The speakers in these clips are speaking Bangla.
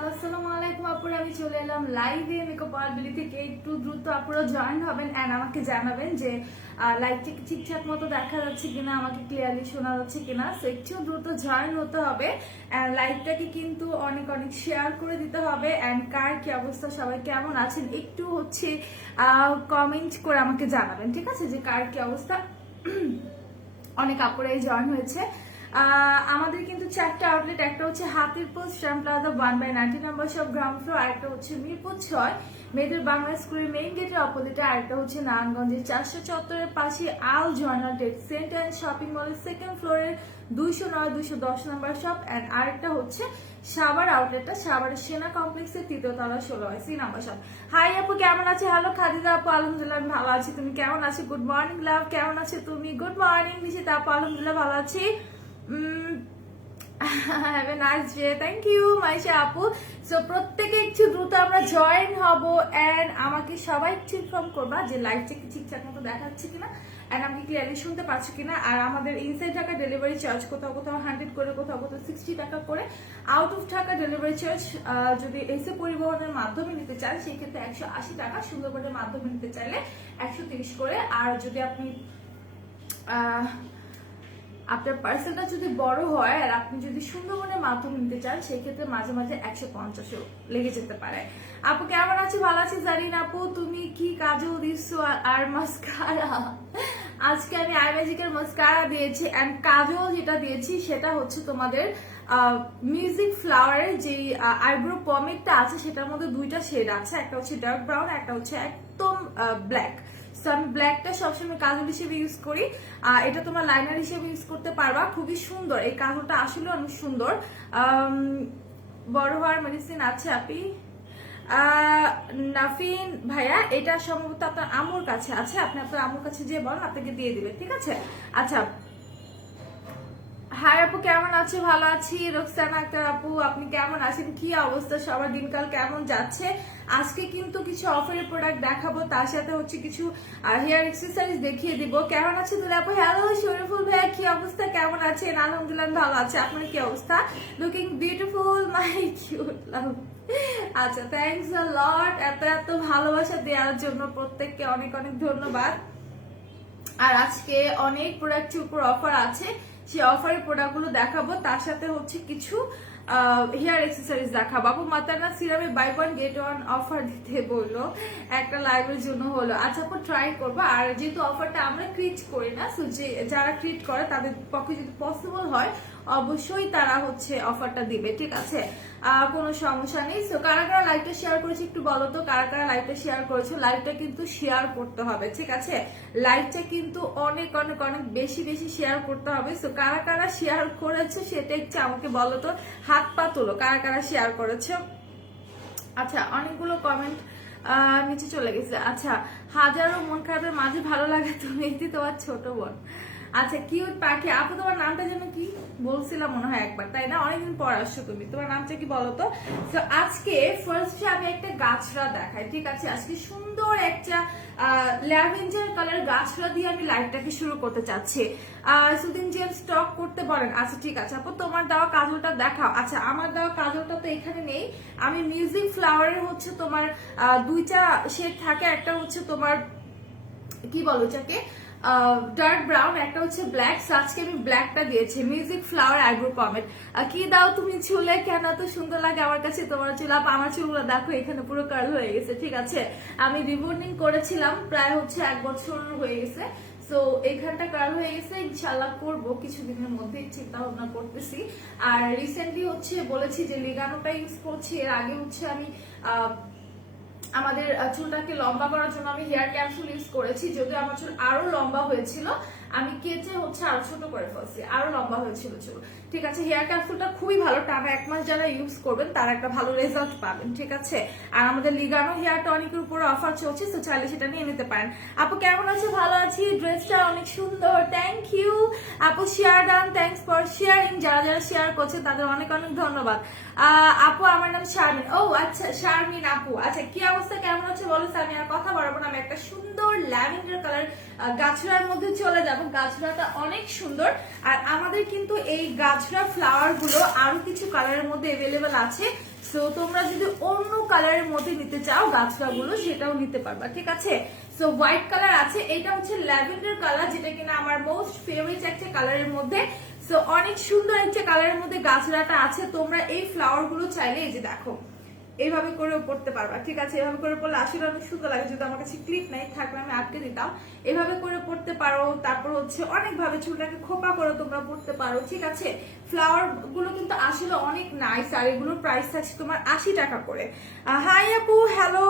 হ্যালো আসসালামু আলাইকুম আপুরা, আমি চলে এলাম লাইভে মেকআপ আর্টবিলি থেকে। একটু দ্রুত আপুরা জয়েন হবেন এন্ড আমাকে জানাবেন যে লাইভটা ঠিকঠাক মতো দেখা যাচ্ছে কিনা, আমাকে ক্লিয়ারলি শোনা যাচ্ছে কিনা। সো একটু দ্রুত জয়েন হতে হবে এন্ড লাইভটাকে কিন্তু অনেক অনেক শেয়ার করে দিতে হবে। এন্ড কার কি অবস্থা, সবাই কেমন আছেন একটু কমেন্ট করে আমাকে জানাবেন, ঠিক আছে, যে কার কি অবস্থা। অনেক আপুরাই জয়েন হয়েছে। আমাদের কিন্তু চারটা আউটলেট, একটা হচ্ছে হাতিরপুল শ্যাম প্লাজা 1/90 নম্বর শপ গ্রাউন্ড ফ্লোর, আরেকটা হচ্ছে মিরপুর 6 মেয়েদের বাংলা স্কুলের মেইন গেটের অপোজিটে, আরেকটা হচ্ছে নারায়ণগঞ্জের 400 চত্বরের পাশে Al Joynal tech centre and shopping মলের সেকেন্ড ফ্লোরের 209-210 নম্বর শপ। অ্যান্ড আরেকটা হচ্ছে সাভার আউটলেটটা সাভারের সেনা কমপ্লেক্সের 3য় তলা 16 নম্বর শপ। হাই আপু, কেমন আছে? হ্যালো খাদিজা আপু, আলহামদুলিল্লাহ আমি ভালো আছি, তুমি কেমন আছো? গুড মর্নিং লাভ, কেমন আছে তুমি? গুড মর্নিং নিশিতা আপু, আলহামদুলিল্লাহ ভালো আছি। Have a nice day, thank you Maisha আপু। সো প্রত্যেকে একটু দ্রুত আমরা জয়েন হব এন্ড আমাকে সবাই একটু ইনফর্ম করবা যে লাইভটা কি ঠিকঠাক মতো দেখাচ্ছে কিনা এন্ড আমাকে ক্লিয়ারলি শুনতে পাচ্ছি কিনা। আর আমাদের ইনসাইড ঢাকা ডেলিভারি চার্জ কোথাও কোথাও 100 করে, কোথাও কোথাও 60 টাকা করে। Out of Dhaka delivery charge যদি এসে পরিবহনের মাধ্যমে নিতে চান সেই ক্ষেত্রে 180 টাকা, সুন্দরবনের মাধ্যমে নিতে চাইলে 130 করে। আর যদি আপনি আপনার পার্সেলটা যদি বড় হয় আর আপনি যদি সুন্দরবনের মাধ্যমে নিতে চান সেই ক্ষেত্রে মাঝে মাঝে 150 লেগে যেতে পারে। আপু কেমন আছে? ভালো আছি জারিন আপু, তুমি কি কাজল দিচ্ছ আর মাস্কারা? আজকে আমি আই ম্যাজিকের মাস্কারা দিয়েছি এন্ড কাজল যেটা দিয়েছি সেটা হচ্ছে তোমাদের মিউজিক ফ্লাওয়ারের যে আইব্রো পমেডটা আছে সেটার মধ্যে দুইটা শেড আছে, একটা হচ্ছে ডার্ক ব্রাউন, একটা হচ্ছে একদম ব্ল্যাক। সো আমি ব্ল্যাকটা সবসময় কাজল হিসেবে ইউজ করি। এটা তোমার লাইনার হিসেবে ইউজ করতে পারবা, খুবই সুন্দর। এই কাজলটা আসলে অনেক সুন্দর। বড় হওয়ার মেডিসিন আছে আপি নাফিন ভাইয়া, এটা সম্ভবত আপনার আম্মুর কাছে আছে, আপনি আপনার আম্মুর কাছে যে বলেন আপনাকে দিয়ে দিবে, ঠিক আছে। আচ্ছা, হাই আপু কেমন আছে? ভালো আছি। রোকসানা আক্তার আপু, আপনি কেমন আছেন? কি অবস্থা সবার? দিনকাল কেমন যাচ্ছে? আজকে কিন্তু কিছু অফারের প্রোডাক্ট দেখাবো, তার সাথে হচ্ছে কিছু হেয়ার এক্সেসরিজ দেখিয়ে দিব। কেমন আছে দুলা আপু? হ্যালো শরীফুল ভাইয়া, কি অবস্থা, কেমন আছেন? আলহামদুলিল্লাহ ভালো আছে, আপনার কি অবস্থা? লুকিং বিউটিফুল মাই কিউট লাভ। আচ্ছা, থ্যাংকস আ লট এত এত ভালোবাসা দেওয়ার জন্য প্রত্যেককে অনেক অনেক ধন্যবাদ। আর আজকে অনেক প্রোডাক্টের উপর অফার আছে, সেই অফারের প্রোডাক্টগুলো দেখাবো, তার সাথে হচ্ছে কিছু হেয়ার এক্সেসরিজ দেখাবো। আপু মাতানা সিরামে বাই 1 গেট 1 অফার দিতে বললো, একটা লাইভের জন্য হলো। আচ্ছা আপু ট্রাই করবো। আর যেহেতু অফারটা আমরা ক্রিয়েট করি না, সো যে যারা ক্রিয়েট করে তাদের পক্ষে যদি পসিবল হয় অবশ্যই তারা হচ্ছে অফারটা দিবে, ঠিক আছে, কোনো সমস্যা নেই। সো কারা কারা লাইভটা শেয়ার করেছে একটু বলো তো, কারা কারা লাইভটা শেয়ার করেছো? লাইভটা কিন্তু শেয়ার করতে হবে, ঠিক আছে, লাইভটা কিন্তু অনেক অনেক অনেক বেশি বেশি শেয়ার করতে হবে। সো কারা কারা শেয়ার করেছে সেটা একটু আমাকে বলো তো, হাত পা তোলো কারা কারা শেয়ার করেছে। আচ্ছা, অনেকগুলো কমেন্ট নিচে চলে গেছে। আচ্ছা, হাজারো মন খারাপের মাঝে ভালো লাগে তুমি, এটি তোমার ছোট বোন। আচ্ছা, কিউট পাখি আপু, তোমার নামটা যেন কি বলছিলাম মনে হয় একবার, তাই না? অনেকদিন পর আসছো তুমি, তোমার নামটা কি বলো তো। আজকে ফার্স্টে আমি একটা গাছরা দেখাই, ঠিক আছে। আজকে সুন্দর একটা ল্যাভেন্ডার কালার গাছরা দিয়ে আমি লাইভটাকে শুরু করতে চাচ্ছি। সুদিন জেল স্টক করতে বলেন। আচ্ছা ঠিক আছে আপু, তোমার দেওয়া কাজলটা দেখাও। আচ্ছা, আমার দেওয়া কাজলটা তো এখানে নেই, আমি মিউজিক ফ্লাওয়ারের হচ্ছে তোমার দুইটা শেড থাকে, একটা হচ্ছে তোমার কি বলো যাকে ডার্ক ব্রাউন, একটা হচ্ছে ব্ল্যাক। আজকে আমি ব্ল্যাকটা দিয়েছি, মিউজিক ফ্লাওয়ার আইব্রো পমেড। কি দাও তুমি চুলে, কেন এত সুন্দর লাগে আমার কাছে তোমার চুল? আমার চুলগুলো দেখো এখানে পুরো কার্ল হয়ে গেছে, ঠিক আছে। আমি রিবন্ডিং করেছিলাম প্রায় হচ্ছে 1 বছর হয়ে গেছে। সো এখানটা কার্ল হয়ে গেছে, ইনশাল্লাহ করবো কিছুদিনের মধ্যে, চিন্তা ভাবনা করতেছি। আর রিসেন্টলি হচ্ছে বলেছি যে লিগানোটা ইউজ করছি। এর আগে হচ্ছে আমি আমাদের চুলটাকে লম্বা করার জন্য আমি হেয়ার ক্যাপসুল ইউজ করেছি, যদিও আমার চুল আরো লম্বা হয়েছিল, আমি কেটে হচ্ছে আরো ছোট করে ফেলছি, আরো লম্বা হয়েছিল চুল, ঠিক আছে। হেয়ার ক্যাপসুলটা খুবই ভালো, টানা 1 মাস যারা ইউজ করবেন তারা একটা ভালো রেজাল্ট পাবেন, ঠিক আছে। আর আমাদের লিগানো হেয়ার টনিকের উপরে অফার চলছে, তো চাইলে সেটা নিয়ে নিতে পারেন। আপু কেমন আছে? ভালো আছি, ড্রেসটা অনেক সুন্দর, থ্যাংক ইউ আপু। Share done, thanks for sharing. যারা যারা শেয়ার করছে তাদের অনেক অনেক ধন্যবাদ। আপু আমার নাম শারমিন। ও আচ্ছা শারমিন আপু, আচ্ছা কি অবস্থা, কেমন আছে বলো? আমি আর কথা বলবো না, আমি একটা সুন্দর ল্যাভেন্ডার কালার গাছড়ার মধ্যে চলে যাবো। গাছড়াটা অনেক সুন্দর, আর আমাদের কিন্তু এই গাছড়া ফ্লাওয়ার গুলো আরো কিছু কালারের মধ্যে অ্যাভেলেবেল আছে। সো তোমরা যদি অন্য কালারের মধ্যে নিতে চাও গাছড়াগুলো সেটাও নিতে পারবা, ঠিক আছে। সো হোয়াইট কালার আছে, এটা হচ্ছে ল্যাভেন্ডার কালার, যেটা কিনা আমার মোস্ট ফেভারিট একটা কালারের মধ্যে। সো অনেক সুন্দর একটা কালারের মধ্যে গাছড়াটা আছে। তোমরা এই ফ্লাওয়ার গুলো চাইলে এই যে দেখো এইভাবে করেও পড়তে পারবা, ঠিক আছে। এভাবে করে পড়লে আসলে অনেক সুন্দর লাগে। যদি আমার কাছে ক্লিপ নাই থাকলে আমি আটকে দিতাম। এভাবে করে পড়তে পারো। তারপর হচ্ছে অনেক ভাবে চুলটাকে খোপা করে তোমরা পড়তে পারো, ঠিক আছে। ফ্লাওয়ার গুলো কিন্তু আসলে অনেক নাইস। আর এগুলোর প্রাইস থাকছে তোমার 80 টাকা করে। হাই আপু, হ্যালো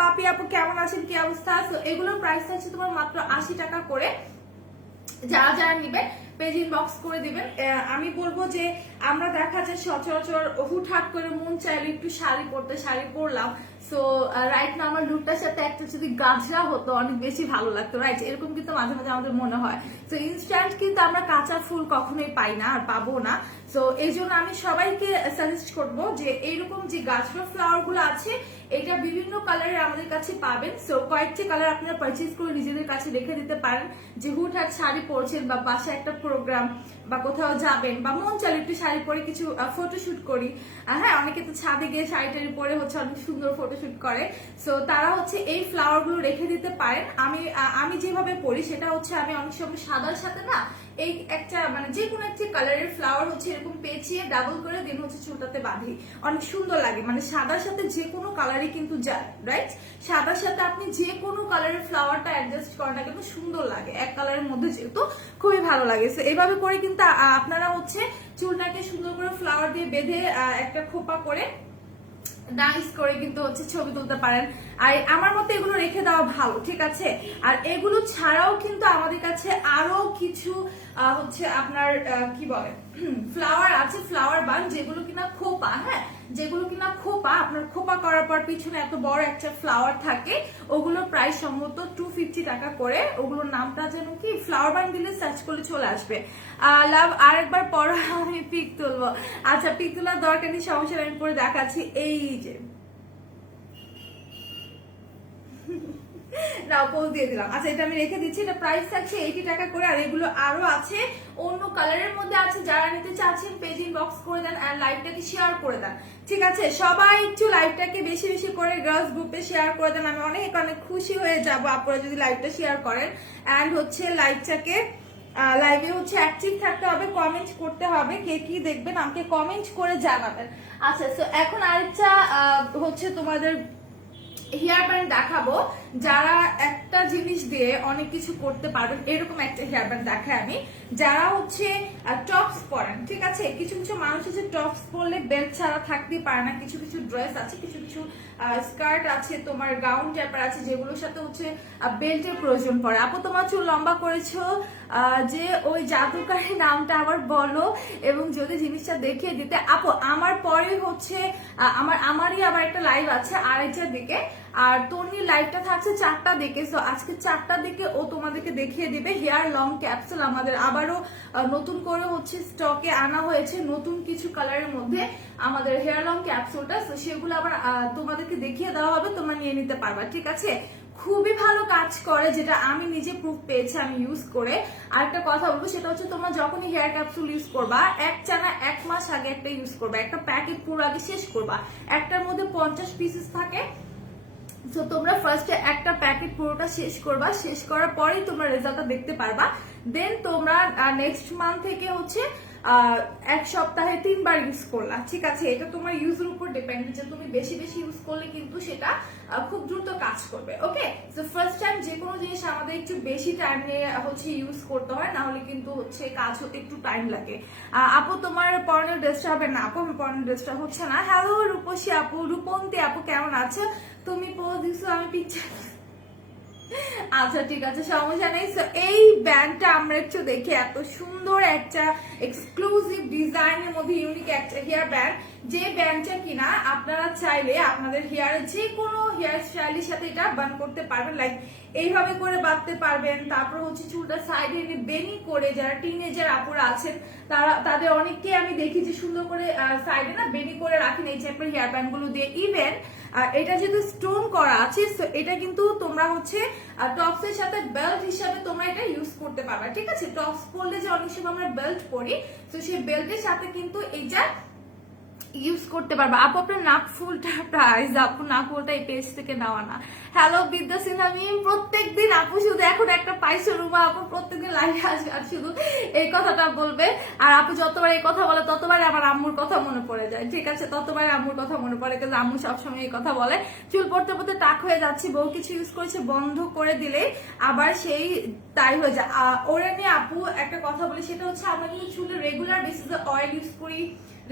পাপি আপু, কেমন আছেন, কি অবস্থা? তো এগুলোর প্রাইস থাকছে তোমার মাত্র 80 টাকা করে। যারা যারা নিবে পেজ ইনবক্স করে দিবেন। আমি বলবো যে আমরা দেখা যায় সচরাচর হুটহাট করে মন চাইলে একটু শাড়ি পরতে, শাড়ি পরলাম। সো রাইট না আমার লুকটার সাথে একটা যদি গাছরা হতো অনেক বেশি ভালো লাগতো, রাইট। এরকম কিন্তু মাঝে মাঝে আমাদের মনে হয়। তো ইনস্ট্যান্ট কিন্তু আমরা কাঁচা ফুল কখনোই পাই না আর পাবো না। সো এই জন্য আমি সবাইকে সাজেস্ট করবো যে এইরকম যে গাছরা ফ্লাওয়ার গুলো আছে এটা বিভিন্ন কালারের আমাদের কাছে পাবেন। সো কয়েকটি কালার আপনারা পারচেজ করে নিজেদের কাছে রেখে দিতে পারেন। যে হুটহাট শাড়ি পরছেন বা বাসায় একটা প্রোগ্রাম বা কোথাও যাবেন বা মন চাইলে একটু শাড়ি পরে কিছু ফটোশুট করি। হ্যাঁ, অনেকে তো ছাদে গিয়ে শাড়িটারি পরে হচ্ছে অনেক সুন্দর ফটোশুট করে। সো তারা হচ্ছে এই ফ্লাওয়ার গুলো রেখে দিতে পারেন। আমি যেভাবে পরি সেটা হচ্ছে আমি অনেক সময় সাদার সাথে না এই একটা মানে যে কোনো একটা কালারের ফ্লাওয়ার হচ্ছে এরকম পেঁচিয়ে ডাবল করে দিন হচ্ছে চুলটাতে বাঁধি, অনেক সুন্দর লাগে। মানে সাদার সাথে যে কোনো কালারই কিন্তু যায়, রাইট। সাদার সাথে আপনি যে কোনো কালারের ফ্লাওয়ারটা অ্যাডজাস্ট করেন না কিন্তু সুন্দর লাগে, এক কালারের মধ্যে যেহেতু খুবই ভালো লাগে। তো এইভাবে করে কিন্তু আপনারা হচ্ছে চুলটাকে সুন্দর করে ফ্লাওয়ার দিয়ে বেঁধে একটা খোপা করে নাইস করে কিন্তু হচ্ছে ছবি তুলতে পারেন। আর আমার মতে এগুলো রেখে দেওয়া ভালো, ঠিক আছে। আর এগুলো ছাড়াও কিন্তু আমাদের কাছে আরো কিছু হচ্ছে আপনার কি বলে ফ্লাওয়ার আছে, ফ্লাওয়ার বান, যেগুলো কিনা খোপা, হ্যাঁ, যেগুলো কিনা খোপা আপনার খোপা করার পর পিছনে এত বড় একটা ফ্লাওয়ার থাকে। ওগুলোর প্রাইস সম্ভবত 250 টাকা করে। ওগুলোর নামটা যেন কি, ফ্লাওয়ার বান দিলে সার্চ করলে চলে আসবে। লাভ আরেকবার পর আমি পিক তুলবো। আচ্ছা, পিক তোলার দরকার নেই, সমস্যা আমি পরে দেখাচ্ছি। এই যে পোজ দিয়ে দিলাম। আচ্ছা, এটা আমি রেখে দিচ্ছি। এটা প্রাইস থাকছে 80 টাকা করে। আর এগুলো আরো আছে, অন্য কালারের মধ্যে আছে। যারা নিতে চাচ্ছেন পেজ ইনবক্স করে দেন আর লাইভটাকে শেয়ার করে দেন, ঠিক আছে। সবাই একটু লাইভটাকে বেশি বেশি করে গার্লস গ্রুপে শেয়ার করে দেন। আমি অনেক অনেক খুশি হয়ে যাব আপনারা যদি লাইভটা শেয়ার করেন। অ্যান্ড হচ্ছে লাইভটাকে লাইভে হচ্ছে অ্যাক্টিভ থাকতে হবে, কমেন্ট করতে হবে, কে কি দেখবেন আমাকে কমেন্ট করে জানাবেন। আচ্ছা, তো এখন আরেকটা হচ্ছে তোমাদের হেয়ার ব্যান্ড দেখাবো। যারা একটা জিনিস দিয়ে অনেক কিছু করতে পারবেন এরকম একটা হেয়ার ব্যান্ড দেখায় আমি। যারা হচ্ছে টপস পরেন, ঠিক আছে। কিছু কিছু মানুষ হচ্ছে টপস পরলে বেল্ট ছাড়া থাকতেই পারে না। কিছু কিছু ড্রেস আছে, কিছু কিছু স্কার্ট আছে, তোমার গাউন টাইপের আছে, যেগুলোর সাথে হচ্ছে বেল্টের প্রয়োজন পড়ে। আপু তোমার চুল লম্বা করেছো, যে ওই জাদুকারী নামটা আবার বলো এবং যদি জিনিসটা দেখিয়ে দিতে। আপু আমার পরে হচ্ছে আমারই আবার একটা লাইভ আছে 2:30টার দিকে। আর তন্নির লাইভটা থাকছে 4টার দিকে। সো আজকে 4টার দিকে ও তোমাদেরকে দেখিয়ে দিবে হেয়ার লং ক্যাপসুল। আমাদের আবারও নতুন করে হচ্ছে স্টকে আনা হয়েছে নতুন কিছু কালারের মধ্যে আমাদের হেয়ার লং ক্যাপসুলটা। তো সেগুলো আবার তোমাদেরকে দেখিয়ে দেওয়া হবে, তোমরা নিয়ে নিতে পারবা, ঠিক আছে। খুবই ভালো কাজ করে, যেটা আমি নিজে প্রুফ পেয়েছি আমি ইউজ করে। আরেকটা কথা বলবো, সেটা হচ্ছে তোমরা যখনই হেয়ার ক্যাপসুল ইউজ করবা, একটানা 1 মাস আগে একটা ইউজ করবা, একটা প্যাকেট পুরো আগে শেষ করবা। একটার মধ্যে 50 পিসেস থাকে। তো তোমরা ফার্স্টে একটা প্যাকেট পুরোটা শেষ করবা, শেষ করার পরেই তোমরা রেজাল্টটা দেখতে পারবা। দেন তোমরা নেক্সট মান্থ থেকে হচ্ছে 1 সপ্তাহে 3 বার ইউজ করলা, ঠিক আছে। এটা তোমার ইউজের উপর ডিপেন্ড, যে তুমি বেশি বেশি ইউজ করলে কিন্তু সেটা খুব দ্রুত কাজ করবে, ওকে। সো ফার্স্ট টাইম যে কোনো জিনিস আমাদের একটু বেশি টাইম নিয়ে হচ্ছে ইউজ করতে হয়, না হলে কিন্তু হচ্ছে কাজ হতে একটু টাইম লাগে। আপু তোমার পরনের ড্রেসটা হবে না? আপু আমার পরনের ড্রেসটা হচ্ছে না। হ্যালো রূপসী আপু, রূপন্তী আপু, কেমন আছো? তুমি পোজ দিছো, আমি পিকচার। আচ্ছা, ঠিক আছে, সমস্যা নেই। এই ব্যান্ডটা আমরা একটু দেখি। এত সুন্দর একটা এক্সক্লুসিভ ডিজাইনের মধ্যে ইউনিক একটা হেয়ার ব্যান্ড, যে ব্যান্ডটা কিনা আপনারা চাইলে আপনাদের হেয়ারে যে কোনো হেয়ার স্টাইলের সাথে এটা বান করতে পারবেন। লাইক এইভাবে করে বাঁধতে পারবেন। তারপর হচ্ছে চুলটা সাইডে এনে বেনি করে, যারা টিনেজার আপুরা আছেন তাদের অনেককে আমি দেখি যে সুন্দর করে সাইডে না বেনি করে রাখেন এই টাইপের হেয়ার ব্যান্ড গুলো দিয়ে। ইভেন এটা যেহেতু স্টোন করা আছে, এটা কিন্তু তোমরা হচ্ছে টপস এর সাথে বেল্ট হিসাবে তোমরা এটা ইউজ করতে পারবে, ঠিক আছে। টপস পরলে যে অনেক সময় আমরা বেল্ট পরি, তো সেই বেল্টের সাথে কিন্তু এইটা ইউজ করতে পারবা। আপু আপনার নাক ফুলটা প্রাইস, আপু নাক ফুলটা এই পেজ থেকে নেওয়া না। হ্যালো বিদ্যা সিনহা মিম, প্রত্যেকদিন আপু শুধু এখন একটা পাইছো রুমা, আপু প্রত্যেকদিন লাইভে আসবে আর শুধু এই কথাটা বলবে। আর আপু যতবার এই কথা বলে ততবার আমার আম্মুর কথা মনে পড়ে যায়, ঠিক আছে, ততবার আম্মুর কথা মনে পড়ে, কিন্তু আম্মু সবসময় এই কথা বলে। চুল পড়তে পড়তে টাক হয়ে যাচ্ছি, বউ কিছু ইউজ করেছে বন্ধ করে দিলে আবার সেই তাই হয়ে যায়। ওরা নিয়ে আপু একটা কথা বলি, সেটা হচ্ছে আমরা কিন্তু চুলে রেগুলার বেসিসে অয়েল ইউজ করি,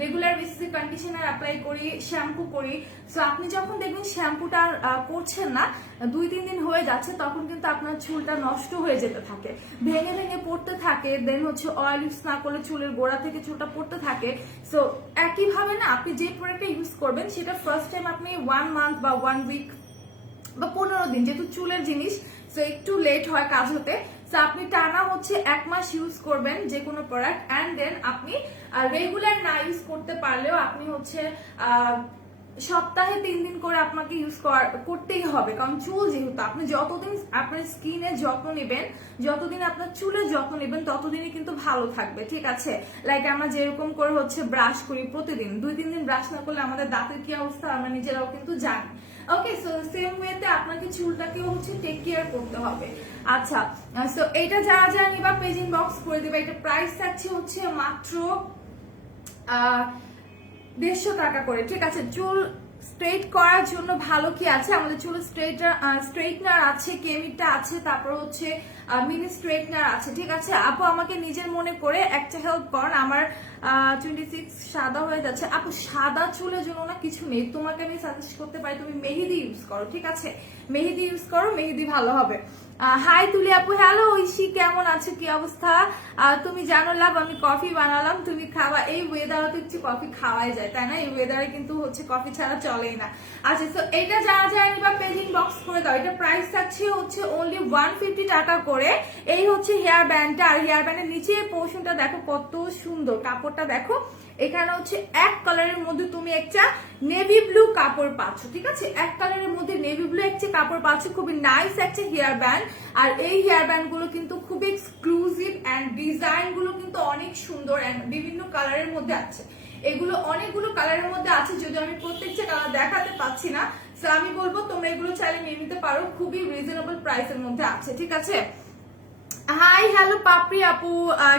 রেগুলার বেসিসে কন্ডিশনার অ্যাপ্লাই করি, শ্যাম্পু করি। সো আপনি যখন দেখবেন শ্যাম্পুটা করছেন না, 2-3 দিন হয়ে যাচ্ছে, তখন কিন্তু আপনার চুলটা নষ্ট হয়ে যেতে থাকে, ভেঙে ভেঙে পড়তে থাকে, দেন হচ্ছে অয়েল ইউজ না করলে চুলের গোড়া থেকে চুলটা পড়তে থাকে। সো একইভাবে না, আপনি যে প্রোডাক্টটা ইউজ করবেন সেটা ফার্স্ট টাইম আপনি 1 মান্থ বা 1 উইক বা 15 দিন, যেহেতু চুলের জিনিস সো একটু লেট হয় কাজ হতে, সো আপনি টানা হচ্ছে 1 মাস ইউজ করবেন যে কোনো প্রোডাক্ট, অ্যান্ড দেন আপনি রেগুলার না ইউজ করতে পারলেও আপনি হচ্ছে সপ্তাহে 3 দিন করে আপনাকে ইউজ করতেই হবে। কারণ চুল যেহেতু, আপনি যতদিন আপনার স্কিনের যত্ন নেবেন, যতদিন আপনার চুলের যত্ন নেবেন, ততদিনই কিন্তু ভালো থাকবে, ঠিক আছে। লাইক আমরা যেরকম করে হচ্ছে ব্রাশ করি প্রতিদিন, 2-3 দিন ব্রাশ না করলে আমাদের দাঁতের কি অবস্থা আমরা নিজেরাও কিন্তু জানি। ওকে, সো সেম ওয়েতে আপনাকে চুলটাকেও হচ্ছে টেক কেয়ার করতে হবে। আচ্ছা, সো এইটা যারা যারা নিবা পেজ ইনবক্স করে দিবা। এটা প্রাইস থাকছে হচ্ছে মাত্র 150 টাকা করে, ঠিক আছে। চুল স্ট্রেট করার জন্য ভালো কি আছে, আমাদের চুল স্ট্রেটনার আছে, কেমিটা আছে, তারপর হচ্ছে মিনি স্ট্রেটনার আছে, ঠিক আছে। আপু আমাকে নিজের মনে করে একটা হেল্প করেন, আমার 26 সাদা হয়ে যাচ্ছে। আপু সাদা চুলের জন্য না কিছু নেই, তোমাকে আমি সাজেস্ট করতে পারি তুমি মেহেদি ইউজ করো, ঠিক আছে, মেহেদি ইউজ করো, মেহেদি ভালো হবে। হাই তুলি আপু, হ্যালো ঐশী, কেমন আছে, কি অবস্থা? তুমি জানো লাভ, আমি কফি বানালাম, তুমি খাওয়া। এই ওয়েদারে তো একটু কফি খাওয়াই যায়, তাই না? এই ওয়েদারে কিন্তু হচ্ছে কফি ছাড়া চলেই না। আচ্ছা, তো এটা যারা যারা নিবা পেজ ইনবক্স করে দাও। এটা প্রাইস থাকছে হচ্ছে অনলি 150 টাকা করে। এই হচ্ছে হেয়ার ব্যান্ডটা, আর হেয়ার ব্যান্ডের নিচে পোর্শনটা দেখো কত সুন্দর, কাপড়টা দেখো। এখানে হচ্ছে এক কালারের মধ্যে তুমি একটা নেভি ব্লু কাপড় পাচ্ছ, ঠিক আছে, এক কালারের মধ্যে নেভি ব্লু একটা কাপড় পাচ্ছ, খুবই নাইস একটা হেয়ার ব্যান্ড। আর এই হেয়ার ব্যান্ড গুলো কিন্তু খুবই এক্সক্লুসিভ, এন্ড ডিজাইন গুলো কিন্তু অনেক সুন্দর, এন্ড বিভিন্ন কালারের মধ্যে আছে। এগুলো অনেকগুলো কালারের মধ্যে আছে, যদি আমি প্রত্যেকটা কালার দেখাতে পাচ্ছি না, তো আমি বলবো তোমরা এগুলো চাইলে নিয়ে নিতে পারো, খুবই রিজনেবল প্রাইসের মধ্যে আছে, ঠিক আছে। হাই হ্যালো পাপড়ি আপু,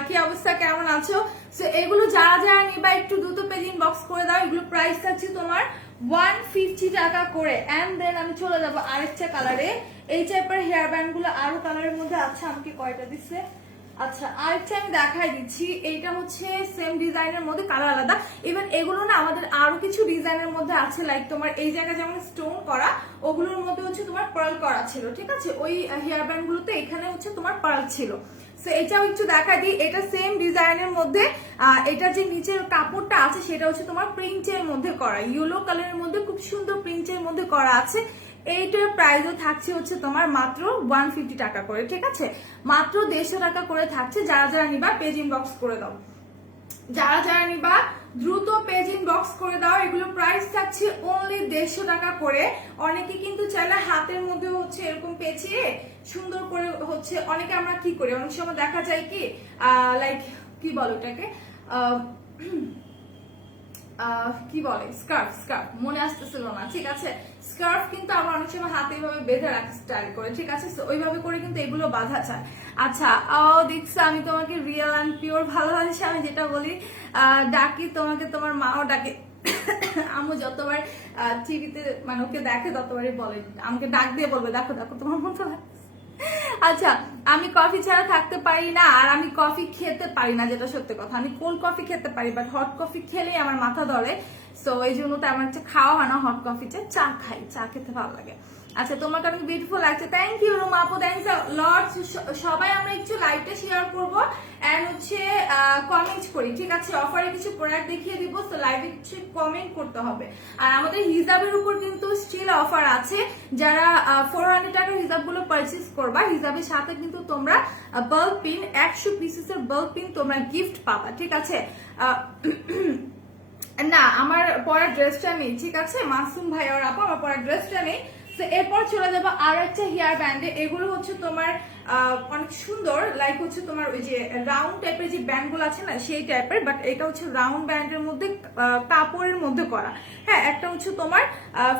কি অবস্থা, কেমন আছো? সো এগুলো যারা যারা নিবা একটু দ্রুত পেজ ইনবক্স করে দাও। এগুলো প্রাইস আছে তোমার 150 টাকা করে। এন্ড দেন আমি চলে যাবো আরেকটা কালারে। এই টাইপের হেয়ার ব্যান্ড গুলো আরো কালারের মধ্যে আছে, আমাকে কয়টা দিচ্ছে। আচ্ছা, আরেকটা আমি দেখাই দিচ্ছি। এইটা হচ্ছে সেম ডিজাইনের মধ্যে কালার আলাদা। ইভেন এগুলো না আমাদের আরো কিছু ডিজাইনের মধ্যে আছে, লাইক তোমার এই জায়গায় যেমন স্টোন করা, ওগুলোর মধ্যে হচ্ছে তোমার পার্ল করা ছিল, ঠিক আছে। ওই হেয়ার ব্যান্ড গুলোতে এখানে হচ্ছে তোমার পার্ল ছিল। সো এটাও একটু দেখা দিই, এটা সেম ডিজাইনের মধ্যে। এটা যে নিচের কাপড়টা আছে সেটা হচ্ছে তোমার প্রিন্টের মধ্যে করা, ইয়েলো কালারের মধ্যে খুব সুন্দর প্রিন্টের মধ্যে করা আছে। এইটার প্রাইসও থাকছে হচ্ছে তোমার মাত্র 150 টাকা করে, ঠিক আছে, মাত্র 150 টাকা করে থাকছে। যারা যারা নিবা পেজ ইনবক্স করে দাও, যারা যারা নিবা দ্রুত পেজ ইনবক্স করে দাও। এগুলো প্রাইস থাকছে অনলি 150 টাকা করে। অনেকে কিন্তু চাইলে হাতের মধ্যে হচ্ছে এরকম পেঁচিয়ে সুন্দর করে হচ্ছে, অনেকে আমরা কি করি, অনেক সময় দেখা যায় কি লাইক কি বলো এটাকে, কি বলে, স্কার্ফ, স্কার্ফ মনে আসতেছিল না, ঠিক আছে। স্কার্ফ কিন্তু আমরা অনেক সময় হাতে এইভাবে বেঁধে রাখি স্টাইল করে, ঠিক আছে, ওইভাবে করে কিন্তু এগুলো বাঁধা যায়। আচ্ছা, দেখছো আমি তোমাকে রিয়েল অ্যান্ড পিওর ভালোবাসি, আমি যেটা বলি ডাকি তোমাকে, তোমার মাও ডাকে। আমু যতবার টিভিতে মানে ওকে দেখে ততবারই বলে, আমাকে ডাক দিয়ে বলবে দেখো দেখো তোমার মতো। আচ্ছা, আমি কফি ছাড়া থাকতে পারি না, আর আমি কফি খেতে পারি না, যেটা সত্যি কথা। আমি কোল্ড কফি খেতে পারি, বাট হট কফি খেলেই আমার মাথা ধরে। সো এই জন্য তো আমার একটা খাওয়া হয় না হট কফিতে, চা খাই, চা খেতে ভালো লাগে। আচ্ছা, তোমার কারণে বিউটিফুল লাগছে, থ্যাংক ইউ রুমা আপু, থ্যাংকস লট। সবাই আমরা একটু লাইভটা শেয়ার করবো এন্ড হচ্ছে কমেন্ট করি, ঠিক আছে। অফারে কিছু প্রোডাক্ট দেখিয়ে দিব, তো লাইভে কিছু কমেন্ট করতে হবে। আর আমাদের হিজাবের উপর কিন্তু স্টিল অফার আছে। যারা 400 টাকার হিজাব গুলো পারচেজ করবা, হিজাবের সাথে কিন্তু তোমরা বাল্ব পিন 100 পিসেসের বাল্ব পিন তোমরা গিফট পাবা, ঠিক আছে। না, আমার পরা ড্রেসটা নেই, ঠিক আছে, মাসুম ভাই আর আপু আমার পরা ড্রেসটা নেই। এরপর চলে যাবো আর একটা হেয়ার ব্যান্ডে। এগুলো হচ্ছে তোমার অনেক সুন্দর, লাইক হচ্ছে তোমার ওই যে রাউন্ড টাইপের যে ব্যান্ড গুলো আছে না সেই টাইপের, বাট এটা হচ্ছে রাউন্ড ব্যান্ডের মধ্যে কাপড়ের মধ্যে করা। হ্যাঁ, একটা হচ্ছে তোমার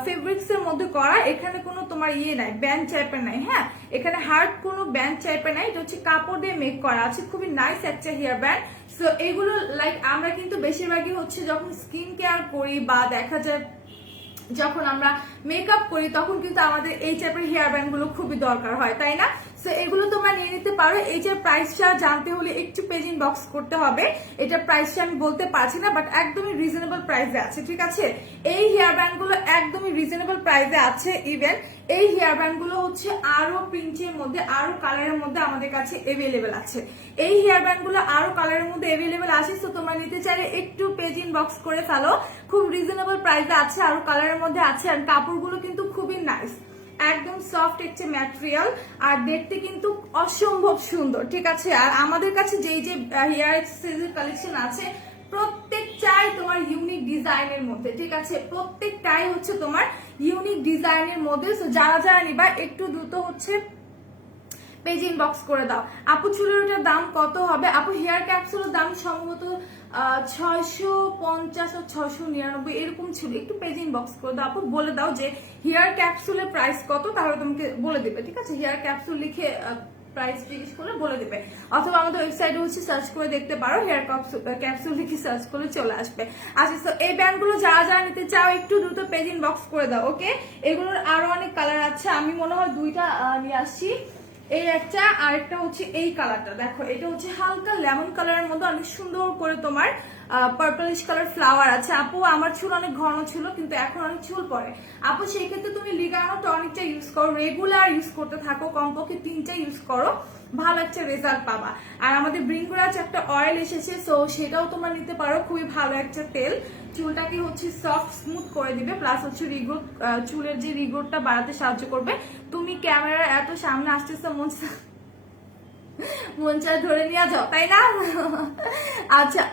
ফেব্রিক্স এর মধ্যে করা, এখানে কোনো তোমার ইয়ে নাই, ব্যান্ড টাইপের নাই। হ্যাঁ, এখানে হার্ড কোনো ব্যান্ড টাইপের নাই, এটা হচ্ছে কাপড় দিয়ে মেক করা আছে, খুবই নাইস একটা হেয়ার ব্যান্ড। সো এগুলো লাইক আমরা কিন্তু বেশিরভাগই হচ্ছে যখন স্কিন কেয়ার করি বা দেখা যায় যখন আমরা মেকআপ করি তখন কিন্তু আমাদের এই টাইপের হেয়ার ব্যান্ড গুলো খুবই দরকার হয়, তাই না? সো এগুলো তোমরা নিয়ে নিতে পারো। এই যে প্রাইসটা জানতে হলে একটু পেজ ইনবক্স করতে হবে, এটা প্রাইসটা আমি বলতে পারছি না, বাট একদমই রিজনেবল প্রাইসে আছে, ঠিক আছে? এই হেয়ার ব্যান্ড গুলো একদমই রিজনেবল প্রাইসে আছে। ইভেন এই হেয়ার ব্যান্ড গুলো হচ্ছে আরো প্রিন্টের মধ্যে, আরো কালারের মধ্যে আমাদের কাছে এভেলেবেল আছে। এই হেয়ার ব্যান্ড গুলো আরো কালারের মধ্যে এভেলেবেল আছে। সো তোমরা নিতে চাইলে একটু পেজ ইনবক্স করে ফেলো, খুব রিজনেবল প্রাইসে আছে, আরো কালারের মধ্যে আছে। আর কাপড়গুলো কিন্তু খুবই নাইস, একদম সফট একটা ম্যাটেরিয়াল, আর দেখতে কিন্তু অসম্ভব সুন্দর, ঠিক আছে? আর আমাদের কাছে যেই যে হেয়ার এক্সেসরিজ কালেকশন আছে প্রত্যেকটাই তোমার ইউনিক ডিজাইনের মধ্যে, ঠিক আছে? প্রত্যেকটাই হচ্ছে তোমার ইউনিক ডিজাইনের মধ্যে। সো যারা যারা নিবা একটু দ্রুত হচ্ছে পেজ ইনবক্স করে দাও। আপু চুলের ওটার দাম কত হবে? আপু হেয়ার ক্যাপসুলের দাম সম্ভবত 650 ও 699 এরকম ছিল। একটু পেজ ইনবক্স করে দাও আপু, বলে দাও যে হেয়ার ক্যাপসুলের প্রাইস কত, তাহলে তোমাকে বলে দেবে, ঠিক আছে? হেয়ার ক্যাপসুল লিখে প্রাইস জিজ্ঞেস করলে বলে দেবে, অথবা আমাদের ওয়েবসাইটে হচ্ছে সার্চ করে দেখতে পারো, হেয়ার ক্যাপসুল লিখে সার্চ করলে চলে আসবে। আচ্ছা, তো এই ব্যান্ডগুলো যারা যারা নিতে চাও একটু দ্রুত পেজ ইনবক্স করে দাও, ওকে? এগুলোর আরো অনেক কালার আছে, আমি মনে হয় দুইটা নিয়ে আসছি, এই একটা আর একটা হচ্ছে এই কালারটা। দেখো, এটা হচ্ছে হালকা লেমন কালারের মধ্যে অনেক সুন্দর করে তোমার পার্পলিশ কালার ফ্লাওয়ার আছে। আপু আমার চুল অনেক ঘন ছিল কিন্তু এখন অনেক চুল পড়ে। আপু সেই ক্ষেত্রে তুমি লিগানো টনিকটা ইউজ করো, রেগুলার ইউজ করতে থাকো, কমপক্ষে 3টা ইউজ করো, ভালো একটা রেজাল্ট পাবা। আর আমাদের ব্রিঙ্গরাজ একটা অয়েল এসেছে, সো সেটাও তোমরা নিতে পারো, খুবই ভালো একটা তেল, চুলটাকে হচ্ছে সফট স্মুথ করে দিবে, প্লাস হচ্ছে রিগ্রোথ, চুলের যে রিগ্রোথটা বাড়াতে সাহায্য করবে। তুমি ক্যামেরার এত সামনে আসতেছো, মন চায় ধরে নিয়ে যাও, তাই না? আচ্ছা,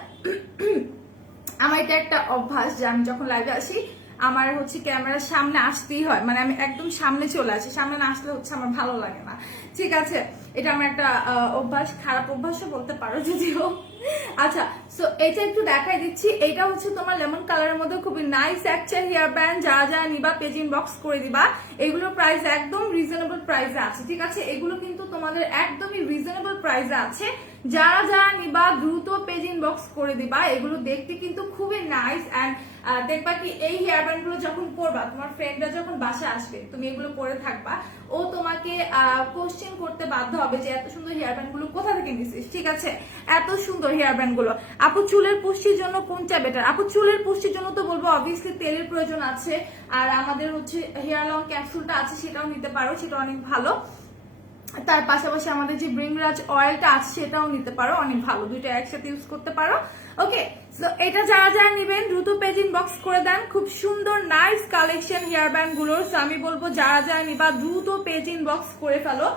আমার এটা একটা অভ্যাস যে আমি যখন লাইভে আসি আমার হচ্ছে ক্যামেরার সামনে আসতেই হয়, মানে আমি একদম সামনে চলে আসি, সামনে না আসলে হচ্ছে আমার ভালো লাগে না, ঠিক আছে? এটা আমার একটা অভ্যাস, খারাপ অভ্যাসও বলতে পারো যদিও। আচ্ছা, সো এটা একটু দেখাই দিচ্ছি, এটা হচ্ছে তোমার লেমন কালারের মধ্যে খুবই নাইস একটা হেয়ার ব্যান্ড, যারা যারা নিবা পেজ ইনবক্স করে দিবা। এগুলোর প্রাইস একদম রিজনেবল প্রাইসে আছে, ঠিক আছে? এগুলো কিন্তু তোমাদের একদমই রিজনেবল প্রাইসে আছে, যারা যারা নিবা দ্রুত পেজ ইনবক্স করে দিবা। এগুলো দেখতে কিন্তু খুবই নাইস, অ্যান্ড দেখবা কি এই হেয়ার ব্যান্ড গুলো যখন পরবা, তোমার ফ্রেন্ডরা যখন বাসা আসবে তুমি এগুলো পরে থাকবা, ও তোমাকে কোশ্চেন করতে বাধ্য হবে যে এত সুন্দর হেয়ার ব্যান্ড গুলো কোথা থেকে নিছিস, ঠিক আছে? এত সুন্দর হেয়ার ব্যান্ড গুলো। আপু চুলের পুষ্টির জন্য কোনটা বেটার? আপু চুলের পুষ্টির জন্য তো বলবো অবভিয়াসলি তেলের প্রয়োজন আছে, আর আমাদের হচ্ছে হেয়ার লং ক্যাপসুলটা আছে সেটাও নিতে পারো, সেটা অনেক ভালো। তার পাশাপাশি আমাদের যে ব্রিংরাজ অয়েলটা আছে সেটাও নিতে পারো, অনেক ভালো, দুইটা একসাথে ইউজ করতে পারো, ওকে? সো এটা যারা যারা নিবেন দ্রুত পেজ ইনবক্স করে দেন, খুব সুন্দর নাইস কালেকশন হেয়ার ব্যান্ড গুলোর। সো আমি বলবো যারা যারা নিবা দ্রুত পেজ ইনবক্স করে ফেলো।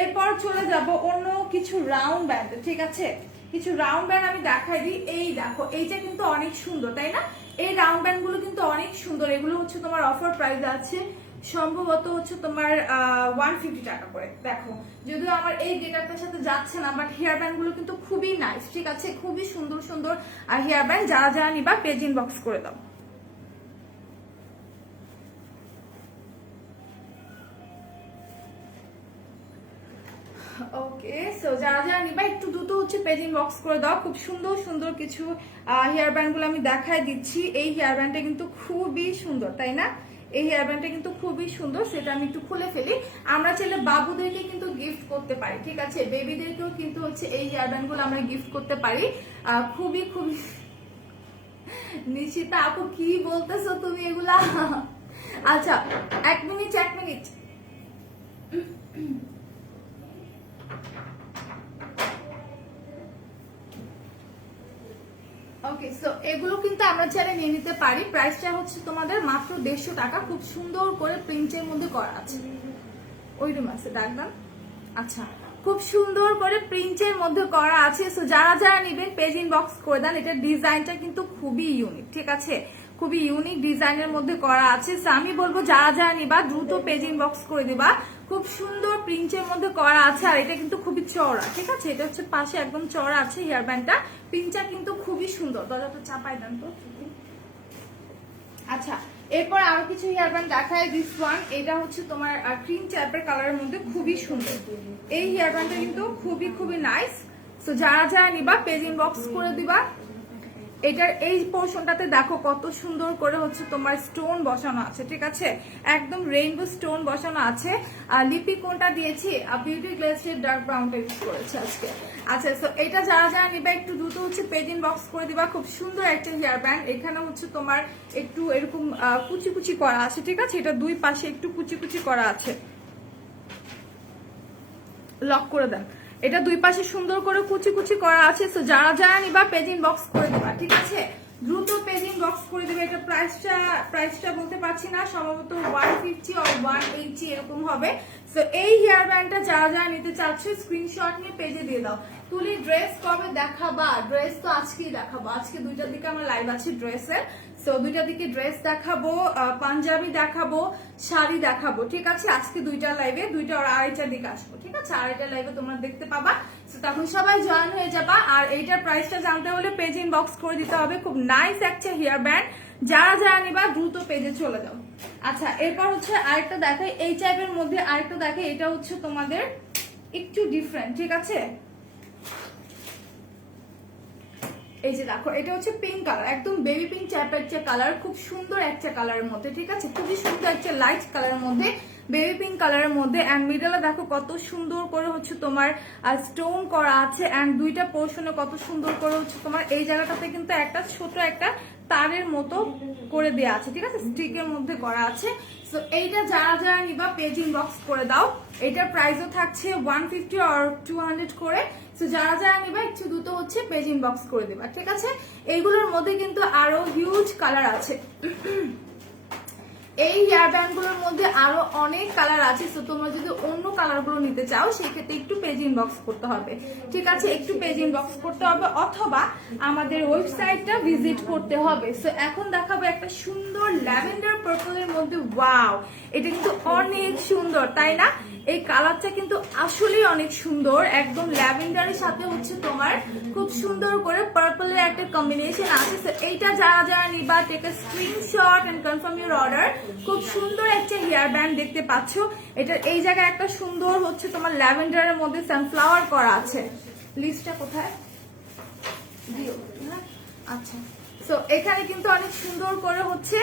এরপর চলে যাব অন্য কিছু রাউন্ড ব্যান্ড, ঠিক আছে? কিছু রাউন্ড ব্যান্ড আমি দেখাই দিই। এই দেখো, এইটা কিন্তু অনেক সুন্দর, তাই না? এই রাউন্ড ব্যান্ড গুলো কিন্তু অনেক সুন্দর, এগুলো হচ্ছে তোমার অফার প্রাইস আছে, সম্ভবত হচ্ছে তোমার 150 টাকা করে। দেখো, যদিও আমার এই গেটআপটার সাথে যাচ্ছে না, বাট হেয়ার ব্যান্ড গুলো কিন্তু খুবই নাইস, ঠিক আছে? খুবই সুন্দর সুন্দর আর হেয়ার ব্যান্ড, যারা যারা নিবা পেজ ইনবক্স করে দাও। ওকে, সো যারা যারা নিবা একটু দ্রুত হচ্ছে পেজ ইনবক্স করে দাও। খুব সুন্দর সুন্দর কিছু হেয়ার ব্যান্ড গুলো আমি দেখাই দিচ্ছি। এই হেয়ার ব্যান্ডটা কিন্তু খুবই সুন্দর, তাই না? এই হেয়ার ব্যান্ডটা কিন্তু খুবই সুন্দর, সেটা আমি একটু খুলে ফেলি। আমরা চাইলে বাবুদেরকে কিন্তু গিফট করতে পারি, ঠিক আছে? বেবিদেরকেও কিন্তু হচ্ছে এই হেয়ার ব্যান্ড গুলো আমরা গিফট করতে পারি। খুবই খুবই নিশিতা আপু কি বলতেছো তুমি এগুলা? আচ্ছা, এক মিনিট। ওকে, সো এগুলো কিন্তু আমরা চাইলে নিয়ে নিতে পারি। প্রাইসটা হচ্ছে তোমাদের মাত্র 150 টাকা, খুব সুন্দর করে প্রিন্টের মধ্যে করা আছে। ওই রুম আছে ডাকদাম। আচ্ছা, খুব সুন্দর করে প্রিন্টের মধ্যে করা আছে। সো যারা যারা নেবেন পেজ ইনবক্স করে দেন। এটা ডিজাইনটা কিন্তু খুবই ইউনিক, ঠিক আছে? খুবই ইউনিক ডিজাইনের মধ্যে করা আছে। সো আমি বলবো যারা যারা নিবা দ্রুত পেজ ইনবক্স করে দিবা। খুব সুন্দর প্রিন্টের মধ্যে করা আছে, আর এটা কিন্তু খুবই চওড়া, ঠিক আছে? এটা হচ্ছে পাশে একদম চওড়া আছে হেয়ার ব্যান্ডটা, প্রিন্টটা কিন্তু খুবই সুন্দর। দরজাটা চাপাই দেন তো। এরপর আরো কিছু হেয়ার ব্যান্ড দেখায়। দিস ওয়ান, এটা হচ্ছে তোমার ক্রিম টাইপের কালারের মধ্যে, খুবই সুন্দর। এই হেয়ার ব্যান্ডটা কিন্তু খুবই খুবই নাইস। সো যারা যারা নিবা পেজ ইনবক্স করে দিবা। এটার এই পোর্শনটাতে দেখো কত সুন্দর করে হচ্ছে তোমার স্টোন বসানো আছে, ঠিক আছে, একদম রেইনবো স্টোন বসানো আছে। আর লিপি কোনটা দিয়েছি, বিউটি গ্লেসের ডার্ক ব্রাউনটা ইউজ করেছে আজকে। আচ্ছা, সো এটা যারা যারা নিবা একটু দ্রুত হচ্ছে পেজ ইনবক্স করে দিবা। খুব সুন্দর একটা হেয়ার ব্যান্ড। এখানে হচ্ছে তোমার একটু এরকম কুচি কুচি করা আছে, ঠিক আছে, এটা দুই পাশে একটু কুচি কুচি করা আছে। লক করে দেন। এটা দুই পাশে সুন্দর করে কুচি কুচি করা আছে। সো যারা যারা নিবা পেজ ইনবক্স করে দিবা, ঠিক আছে, দ্রুত পেজ ইনবক্স করে দিবে। এটা প্রাইসটা বলতে পারছি না, সম্ভবত 150 or 180 এরকম হবে। সো এই হেয়ার ব্যান্ডটা যারা যারা নিতে চাচ্ছে স্ক্রিনশট নিয়ে পেজে দিয়ে দাও। তুলি ড্রেস কবে দেখাবা? ড্রেস তো আজকেই দেখাবো, আজকে 2টার দিকে আমার লাইভ আছে ড্রেসের। সো 2টার দিকে ড্রেস দেখাবো, পাঞ্জাবি দেখাবো, শাড়ি দেখাবো, ঠিক আছে, আজকে 2টার লাইভে, 2টা আর 2:30টার দিকে আসবো, ঠিক আছে, 2:30টার লাইভে তোমরা দেখতে পাবা। সো তখন সবাই জয়েন হয়ে যাবা। আর এইটার প্রাইসটা জানতে হলে পেজ ইনবক্স করে দিতে হবে। খুব নাইস একটা হেয়ার ব্যান্ড, যারা যারা নিবা দ্রুত পেজে চলে যাও। আচ্ছা, এরপর হচ্ছে আরেকটা দেখাই, এই টাইপের মধ্যে আরেকটা দেখাই। এটা হচ্ছে তোমাদের একটু ডিফারেন্ট, ঠিক আছে, এই যে দেখো, এটা হচ্ছে পিঙ্ক কালার, একদম বেবি পিঙ্ক টাইপের একটা কালার, খুব সুন্দর একটা কালারের মধ্যে, ঠিক আছে, খুবই সুন্দর একটা লাইট কালারের মধ্যে, বেবি পিঙ্ক কালারের মধ্যে। এন্ড মিডলে দেখো কত সুন্দর করে হচ্ছে তোমার স্টোন করা আছে। এন্ড দুইটা পোর্শনে কত সুন্দর করে হচ্ছে তোমার এই জায়গাটাতে কিন্তু একটা ছোট একটা তারের মতো করে দেয়া আছে, ঠিক আছে, স্টিকের মধ্যে করা আছে। সো এইটা যারা যারা নিবা পেজ ইনবক্স করে দাও। এটার প্রাইসও থাকছে 150 or 200 করে। সো যারা যারা নিবা একটু দ্রুত হচ্ছে পেজ ইনবক্স করে দিবা, ঠিক আছে। এইগুলোর মধ্যে কিন্তু আরো হিউজ কালার আছে। এই হেয়ার ব্যান্ড গুলোর মধ্যে আরো অনেক কালার আছে। তো তোমরা যদি অন্য কালার গুলো নিতে চাও সেক্ষেত্রে একটু পেজ ইনবক্স করতে হবে, ঠিক আছে, একটু পেজ ইনবক্স করতে হবে অথবা আমাদের ওয়েবসাইটটা ভিজিট করতে হবে। সো এখন দেখাবো একটা সুন্দর ল্যাভেন্ডার পার্পলের মধ্যে। ওয়াও, এটা কিন্তু অনেক সুন্দর, তাই না? এই কালারটা কিন্তু আসলেই অনেক সুন্দর, একদম ল্যাভেন্ডারের সাথে হচ্ছে তোমার খুব সুন্দর করে পার্পলের একটা কম্বিনেশন আছে। তো এইটা যারা যারা নিবা take a screenshot and confirm your order. খুব সুন্দর একটা হেয়ার ব্যান্ড দেখতে পাচ্ছ। এটার এই জায়গায় একটা সুন্দর হচ্ছে তোমার ল্যাভেন্ডারের মধ্যে সানফ্লাওয়ার করা আছে। লিস্টটা কোথায় দিও? আচ্ছা, সো এখানে কিন্তু অনেক সুন্দর করে হচ্ছে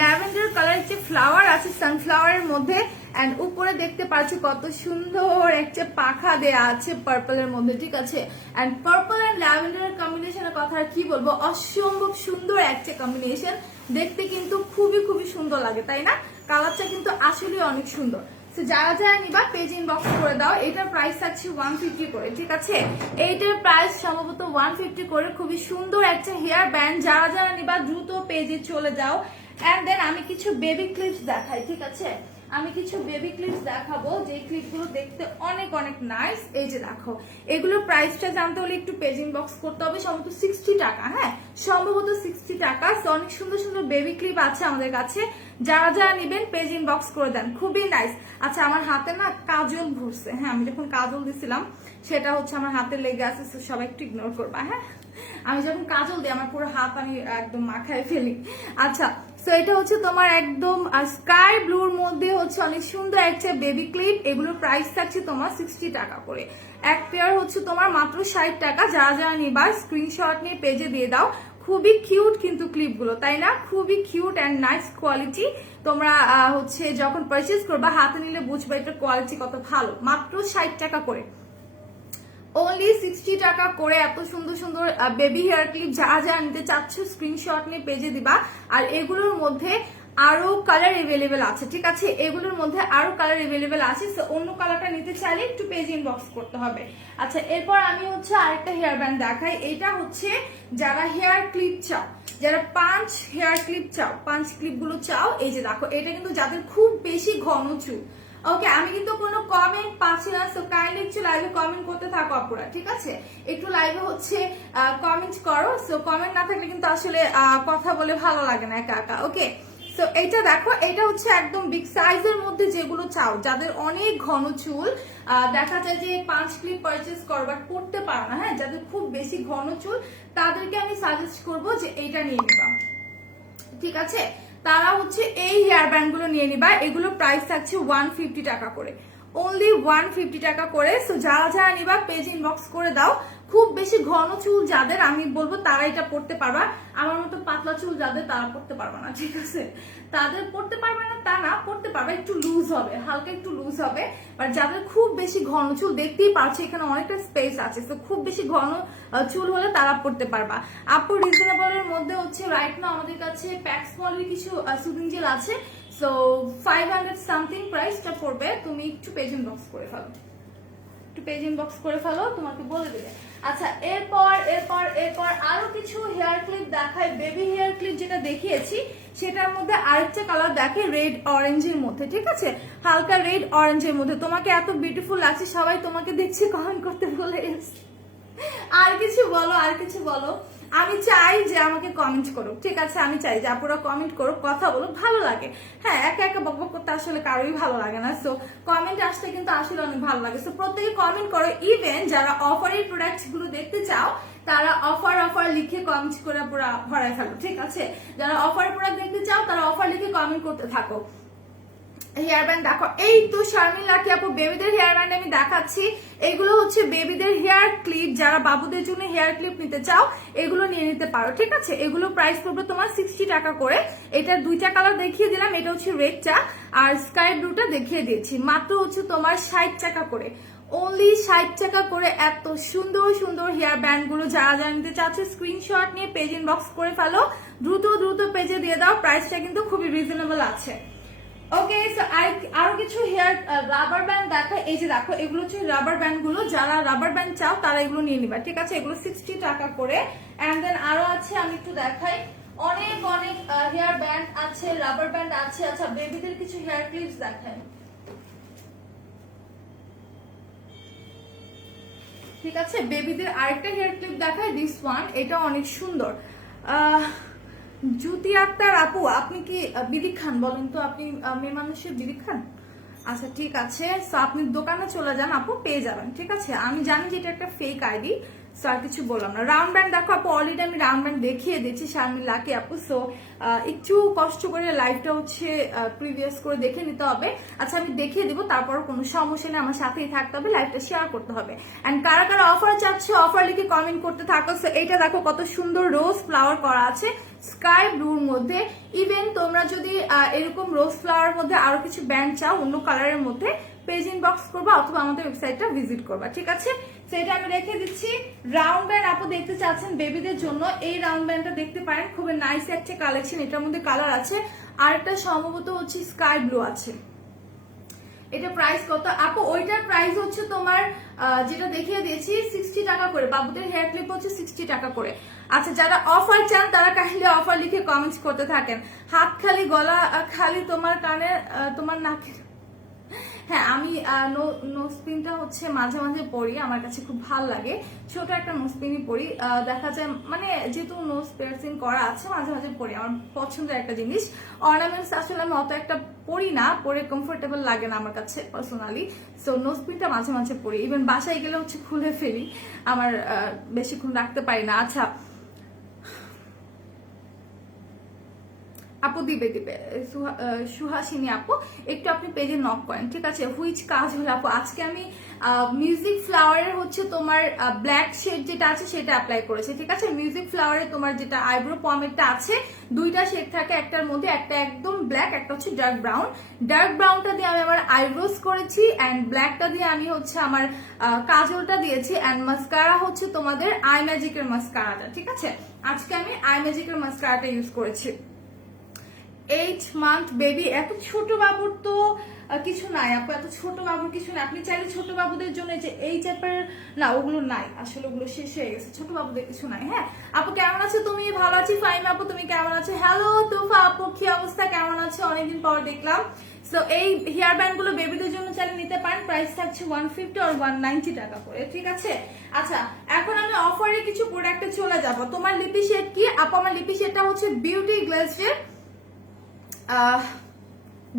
ল্যাভেন্ডার কালারের যে ফ্লাওয়ার আছে সানফ্লাওয়ারের মধ্যে। এন্ড উপরে দেখতে পাচ্ছি কত সুন্দর একটা পাখা দেয়া আছে পার্পলের মধ্যে, ঠিক আছে। এন্ড পার্পল এন্ড ল্যাভেন্ডারের কম্বিনেশনের কথা আর কি বলবো, অসম্ভব সুন্দর একটা কম্বিনেশন, দেখতে কিন্তু খুবই খুবই সুন্দর লাগে, তাই না? কালারটা কিন্তু আসলে অনেক সুন্দর। যারা যারা নিবা পেজ ইনবক্স করে দাও। এটার প্রাইস থাকছে 150 করে, ঠিক আছে, এইটার প্রাইস সম্ভবত 150 করে। খুবই সুন্দর একটা হেয়ার ব্যান্ড, যারা যারা নিবা দ্রুত পেজে চলে যাও। এন্ড দেন আমি কিছু বেবি ক্লিপস দেখাই, ঠিক আছে, আমি কিছু বেবি ক্লিপস দেখাবো যে ক্লিপগুলো দেখতে অনেক অনেক নাইস। এই যে দেখো, এগুলোর প্রাইসটা জানতে হলে একটু পেজ ইনবক্স করতে হবে। সম্ভবত 60 টাকা, হ্যাঁ সম্ভবত 60 টাকা। অনেক সুন্দর সুন্দর বেবি ক্লিপ আছে আমাদের কাছে, যারা যারা নিবেন পেজ ইনবক্স করে দেন, খুবই নাইস। আচ্ছা, আমার হাতে না কাজল ভরছে, হ্যাঁ আমি যখন কাজল দিছিলাম সেটা হচ্ছে আমার হাতে লেগে আছে, সবাই একটু ইগনোর করবা। হ্যাঁ, আমি যখন কাজল দিই আমার পুরো হাত আমি একদম মাখায় ফেলি। আচ্ছা, তো এটা হচ্ছে তোমার একদম স্কাই ব্লুর মধ্যে হচ্ছে অনেক সুন্দর একটা বেবি ক্লিপ। এগুলোর প্রাইস থাকছে তোমার 60 টাকা করে। এক পেয়ার হচ্ছে তোমার মাত্র 60 টাকা। যারা যারা নিবা স্ক্রিনশট নিয়ে পেজে দিয়ে দাও। খুবই কিউট কিন্তু ক্লিপগুলো, তাই না? খুবই কিউট অ্যান্ড নাইস কোয়ালিটি। তোমরা হচ্ছে যখন পারচেজ করবা হাতে নিলে বুঝবে এটার কোয়ালিটি কত ভালো। মাত্র 60 টাকা করে, অনলি 60 টাকা করে এত সুন্দর সুন্দর বেবি হেয়ার ক্লিপ। যা যা নিতে চাচ্ছ স্ক্রিনশট নিয়ে পেজে দিবা। আর এগুলোর মধ্যে আরো কালার এভেলেবেল আছে, ঠিক আছে, এগুলোর মধ্যে আরো কালার এভেলেবেল আছে। সো অন্য কালারটা নিতে চাইলে একটু পেজ ইনবক্স করতে হবে। আচ্ছা, এরপর আমি হচ্ছে আরেকটা হেয়ার ব্যান্ড দেখাই। এটা হচ্ছে যারা হেয়ার ক্লিপ চাও, যারা পাঁচ হেয়ার ক্লিপ চাও, পাঁচ ক্লিপ গুলো চাও, এই যে দেখো, এটা কিন্তু যাদের খুব বেশি ঘন চুল। ওকে, আমি কিন্তু কোনো কমেন্ট পাচ্ছি না, সো কাইন্ডলি একটু লাইভে কমেন্ট করতে থাকো আপুরা, ঠিক আছে, একটু লাইভে হচ্ছে কমেন্ট করো। সো কমেন্ট না থাকলে কিন্তু আসলে কথা বলে ভালো লাগে না একা একা। ওকে, সো এইটা দেখো, এটা হচ্ছে একদম বিগ সাইজের মধ্যে যেগুলো চাও, যাদের অনেক ঘন চুল, দেখা যায় যে 5 ক্লিপ পারচেজ করো বাট করতে পারো না, হ্যাঁ, যাদের খুব বেশি ঘন চুল তাদেরকে আমি সাজেস্ট করবো যে এইটা নিয়ে নিবা, ঠিক আছে। তারা হচ্ছে এই হেয়ার ব্যান্ড গুলো নিয়ে নিবা। এগুলো প্রাইস থাকছে 150 টাকা করে, অনলি 150 টাকা করে। সো যারা যারা নিবা পেজ ইনবক্স করে দাও। খুব বেশি ঘন চুল যাদের আমি বলবো তারা এটা পড়তে পারবা, আমার মতো পাতলা চুল যাদের তারা পড়তে পারবা না, ঠিক আছে? তাদের পড়তে পারবে না তা না, পড়তে পারবে, একটু লুজ হবে, হালকা একটু লুজ হবে। বাট যাদের খুব বেশি ঘন চুল, দেখতেই পাচ্ছে এখানে অনেকটা স্পেস আছে, তো খুব বেশি ঘন চুল হলে তারা পড়তে পারবা। আপু রিজনেবলের মধ্যে হচ্ছে রাইট নাও আমাদের কাছে প্যাক্স পলির কিছু সুদিং জেল আছে। সো 500 সামথিং প্রাইসটা পড়বে। তুমি একটু পেজ ইনবক্স করে ফেলো, একটু পেজ ইনবক্স করে ফেলো, তোমাকে বলে দেবে। আচ্ছা, এরপর এরপর এরপর আরো কিছু হেয়ার ক্লিপ দেখায়। বেবি হেয়ার ক্লিপ যেটা দেখিয়েছি সেটার মধ্যে আরেকটা কালার দেখে রেড অরেঞ্জের মধ্যে, ঠিক আছে? হালকা রেড অরেঞ্জের মধ্যে। তোমাকে এত বিউটিফুল লাগছে, সবাই তোমাকে দেখছি কমেন্ট করতে বলে এসেছে। আর কিছু বলো, আর কিছু বলো। আমি চাই যে আমাকে কমেন্ট করো, ঠিক আছে? আমি চাই যে আপুরা কমেন্ট করো, কথা বলো, ভালো লাগে। হ্যাঁ, একা একা বকবক করতে আসলে কারোই ভালো লাগে না। সো কমেন্ট আসলে কিন্তু আসলে অনেক ভালো লাগে। সো প্রত্যেকে কমেন্ট করো। ইভেন যারা অফারের প্রোডাক্ট গুলো দেখতে চাও তারা অফার অফার লিখে কমেন্ট করে পুরো ভরায় ফেলো, ঠিক আছে? যারা অফার প্রোডাক্ট দেখতে চাও তারা অফার লিখে কমেন্ট করতে থাকো। হেয়ার ব্যান্ড দেখো, এই তো শারমিন লাকি আপু বেবিদের হেয়ার ব্যান্ড আমি দেখাচ্ছি। এগুলো হচ্ছে বেবিদের হেয়ার ক্লিপ, যারা বাবুদের জন্য হেয়ার ক্লিপ নিতে চাও এগুলো নিয়ে নিতে পারো, ঠিক আছে? এগুলো প্রাইস পড়বে তোমার 60 টাকা করে। এটা দুইটা কালার দেখিয়ে দিলাম, এটা হচ্ছে রেডটা আর স্কাই ব্লুটা দেখিয়ে দিয়েছি। মাত্র হচ্ছে তোমার 60 টাকা করে, অনলি 60 টাকা করে। এত সুন্দর সুন্দর হেয়ার ব্যান্ড গুলো যারা যারা নিতে চাচ্ছে স্ক্রিনশট নিয়ে পেজ ইনবক্স করে ফেলো, দ্রুত দ্রুত পেজে দিয়ে দাও। প্রাইসটা কিন্তু খুবই রিজনেবল আছে। ওকে, সো আরো কিছু হেয়ার রাবার ব্যান্ড দেখায়। এই যে দেখো, এগুলো হচ্ছে রাবার ব্যান্ড গুলো, যারা রাবার ব্যান্ড চাও তারা এগুলো নিয়ে নিবা, ঠিক আছে? এগুলো 60 টাকা করে। এন্ড দেন আরো আছে, আমি একটু দেখাই, অনেক অনেক হেয়ার ব্যান্ড আছে, রাবার ব্যান্ড আছে। আচ্ছা, বেবিদের কিছু হেয়ার ক্লিপস দেখায়, ঠিক আছে? বেবিদের আরেকটা হেয়ার ক্লিপ দেখায়, দিস ওয়ান, এটা অনেক সুন্দর। জ্যোতি আক্তার আপু, আপনি কি বিড়ি খান? বলেন তো, আপনি মেয়ে মানুষের বিড়ি খান? আচ্ছা, ঠিক আছে। সো আপনি দোকানে চলে যান আপু, পেয়ে যাবেন, ঠিক আছে? আমি জানি যে এটা একটা ফেক আইডি, সো আর কিছু বললাম না। রাউন্ড ব্যান্ড দেখো আপু, অলরেডি আমি রাউন্ড ব্যান্ড দেখিয়ে দিচ্ছি শারমিন লাকি আপু। সো একটু কষ্ট করে লাইভটা হচ্ছে প্রিভিয়াস করে দেখে নিতে হবে। আচ্ছা, আমি দেখিয়ে দিব, তারপরও কোনো সমস্যা নেই, আমার সাথেই থাকতে হবে, লাইভটা শেয়ার করতে হবে। এন্ড কারা কারা অফার চাচ্ছে অফার লিখে কমেন্ট করতে থাকো। সো এইটা দেখো কত সুন্দর রোজ ফ্লাওয়ার করা আছে স্কাই ব্লুর মধ্যে। ইভেন তোমরা যদি এরকম রোজ ফ্লাওয়ার মধ্যে আরো কিছু ব্যান্ড চাও অন্য কালারের মধ্যে, পেজ ইনবক্স করবা অথবা আমাদের ওয়েবসাইটটা ভিজিট করবা, ঠিক আছে? সেটা আমি রেখে দিচ্ছি। রাউন্ড ব্যান্ড আপু দেখতে চাচ্ছেন বেবিদের জন্য, এই রাউন্ড ব্যান্ডটা দেখতে পারেন, খুবই নাইস একটা কালেকশন। এটার মধ্যে কালার আছে, আর একটা সম্ভবত হচ্ছে স্কাই ব্লু আছে। এটা প্রাইস কত আপু? ওইটার প্রাইস হচ্ছে তোমার যেটা দেখিয়ে দিয়েছি 60 টাকা করে। বাবুদের হেয়ার ক্লিপ হচ্ছে 60 টাকা করে। আচ্ছা, যারা অফার চান তারা কাইন্ডলি অফার লিখে কমেন্টস করতে থাকেন। হাত খালি, গলা খালি, তোমার কানে, তোমার নাকের। হ্যাঁ, আমি নোজপিনটা হচ্ছে মাঝে মাঝে পরি, আমার কাছে খুব ভালো লাগে। ছোট একটা নোজপিনই পরি, দেখা যায় মানে যেহেতু নোজ পিয়ার্সিং করা আছে মাঝে মাঝে পরি, আমার পছন্দের একটা জিনিস। অর্নামেন্টস আসলে আমি অত একটা পরি না, পরে কমফোর্টেবল লাগে না আমার কাছে পার্সোনালি। সো নোজপিনটা মাঝে মাঝে পরি, ইভেন বাসায় গেলে হচ্ছে খুলে ফেলি, আমার বেশিক্ষণ রাখতে পারি না। আচ্ছা আপু, দিবে দিবে সুহাসিনী আপু, একটু আপনি পেজে নক করেন, ঠিক আছে? হুইচ কাজ হলো আপু? আজকে আমি মিউজিক ফ্লাওয়ারের হচ্ছে তোমার ব্ল্যাক শেড যেটা আছে সেটা অ্যাপ্লাই করেছে, ঠিক আছে? মিউজিক ফ্লাওয়ারে তোমার যেটা আইব্রো পমেটটা আছে, দুইটা শেড থাকে, একটার মধ্যে একটা একদম ব্ল্যাক, একটা হচ্ছে ডার্ক ব্রাউন। ডার্ক ব্রাউনটা দিয়ে আমি আমার আইব্রোজ করেছি, অ্যান্ড ব্ল্যাকটা দিয়ে আমি হচ্ছে আমার কাজলটা দিয়েছি, অ্যান্ড মাস্কারা হচ্ছে তোমাদের আই ম্যাজিকের মাস্কারাটা, ঠিক আছে? আজকে আমি আই ম্যাজিকের মাস্কারাটা ইউজ করেছি। 8 মান্থ বেবি, এত ছোট বাবুর তো কিছু নাই আপু, এত ছোট বাবুর কিছু নাই। আপনি চাইলে ছোট বাবুদের জন্য যে এই চ্যাপের, না ওগুলো নাই, আসলে ওগুলো শেষ হয়ে গেছে, ছোট বাবুদের কিছু নাই। হ্যাঁ আপু, কেমন আছো তুমি? ভালো আছি। ফাইম আপু, তুমি কেমন আছো? হ্যালো তুফা আপু, কি অবস্থা, কেমন আছো? অনেকদিন পর দেখলাম। সো এই হেয়ার ব্যান্ড গুলো বেবিদের জন্য চাইলে নিতে পারেন, প্রাইস থাকছে 150 আর 190 টাকা করে, ঠিক আছে? আচ্ছা, এখন আমি অফারে কিছু প্রোডাক্টে চলে যাব। তোমার লিপি শেড কি আপু? আমার লিপি শেডটা হচ্ছে বিউটি গ্লেজ শেড,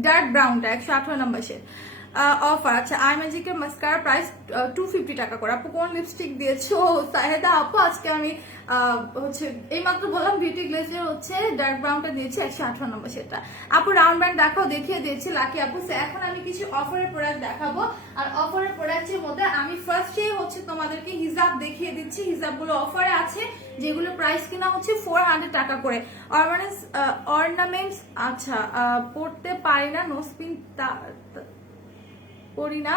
ডার্ক ব্রাউনটা 118 নম্বর শেড। অফার। আচ্ছা, আই ম্যাজিকের মাস্কারা প্রাইস 250 টাকা করে। আপু কোন লিপস্টিক দিয়েছো? সাহেদা আপু আজকে আমি হচ্ছে এইমাত্র বললাম বিউটি গ্লেজের হচ্ছে ডার্ক ব্রাউনটা দিয়েছি 118 নম্বর সেটা। আপু রাউন্ড ব্যান্ড দেখাও, দেখিয়ে দিয়েছি লাকি আপু। এখন আমি কিছু অফারের প্রোডাক্ট দেখাবো, আর অফারের প্রোডাক্টের মধ্যে আমি ফার্স্টে হচ্ছে তোমাদেরকে হিজাব দেখিয়ে দিচ্ছি। হিজাবগুলো অফারে আছে, যেগুলো প্রাইস কিনা হচ্ছে 400 টাকা করে। অর্নামেন্টস আচ্ছা পড়তে পারি না, নোসপিন পড়ি না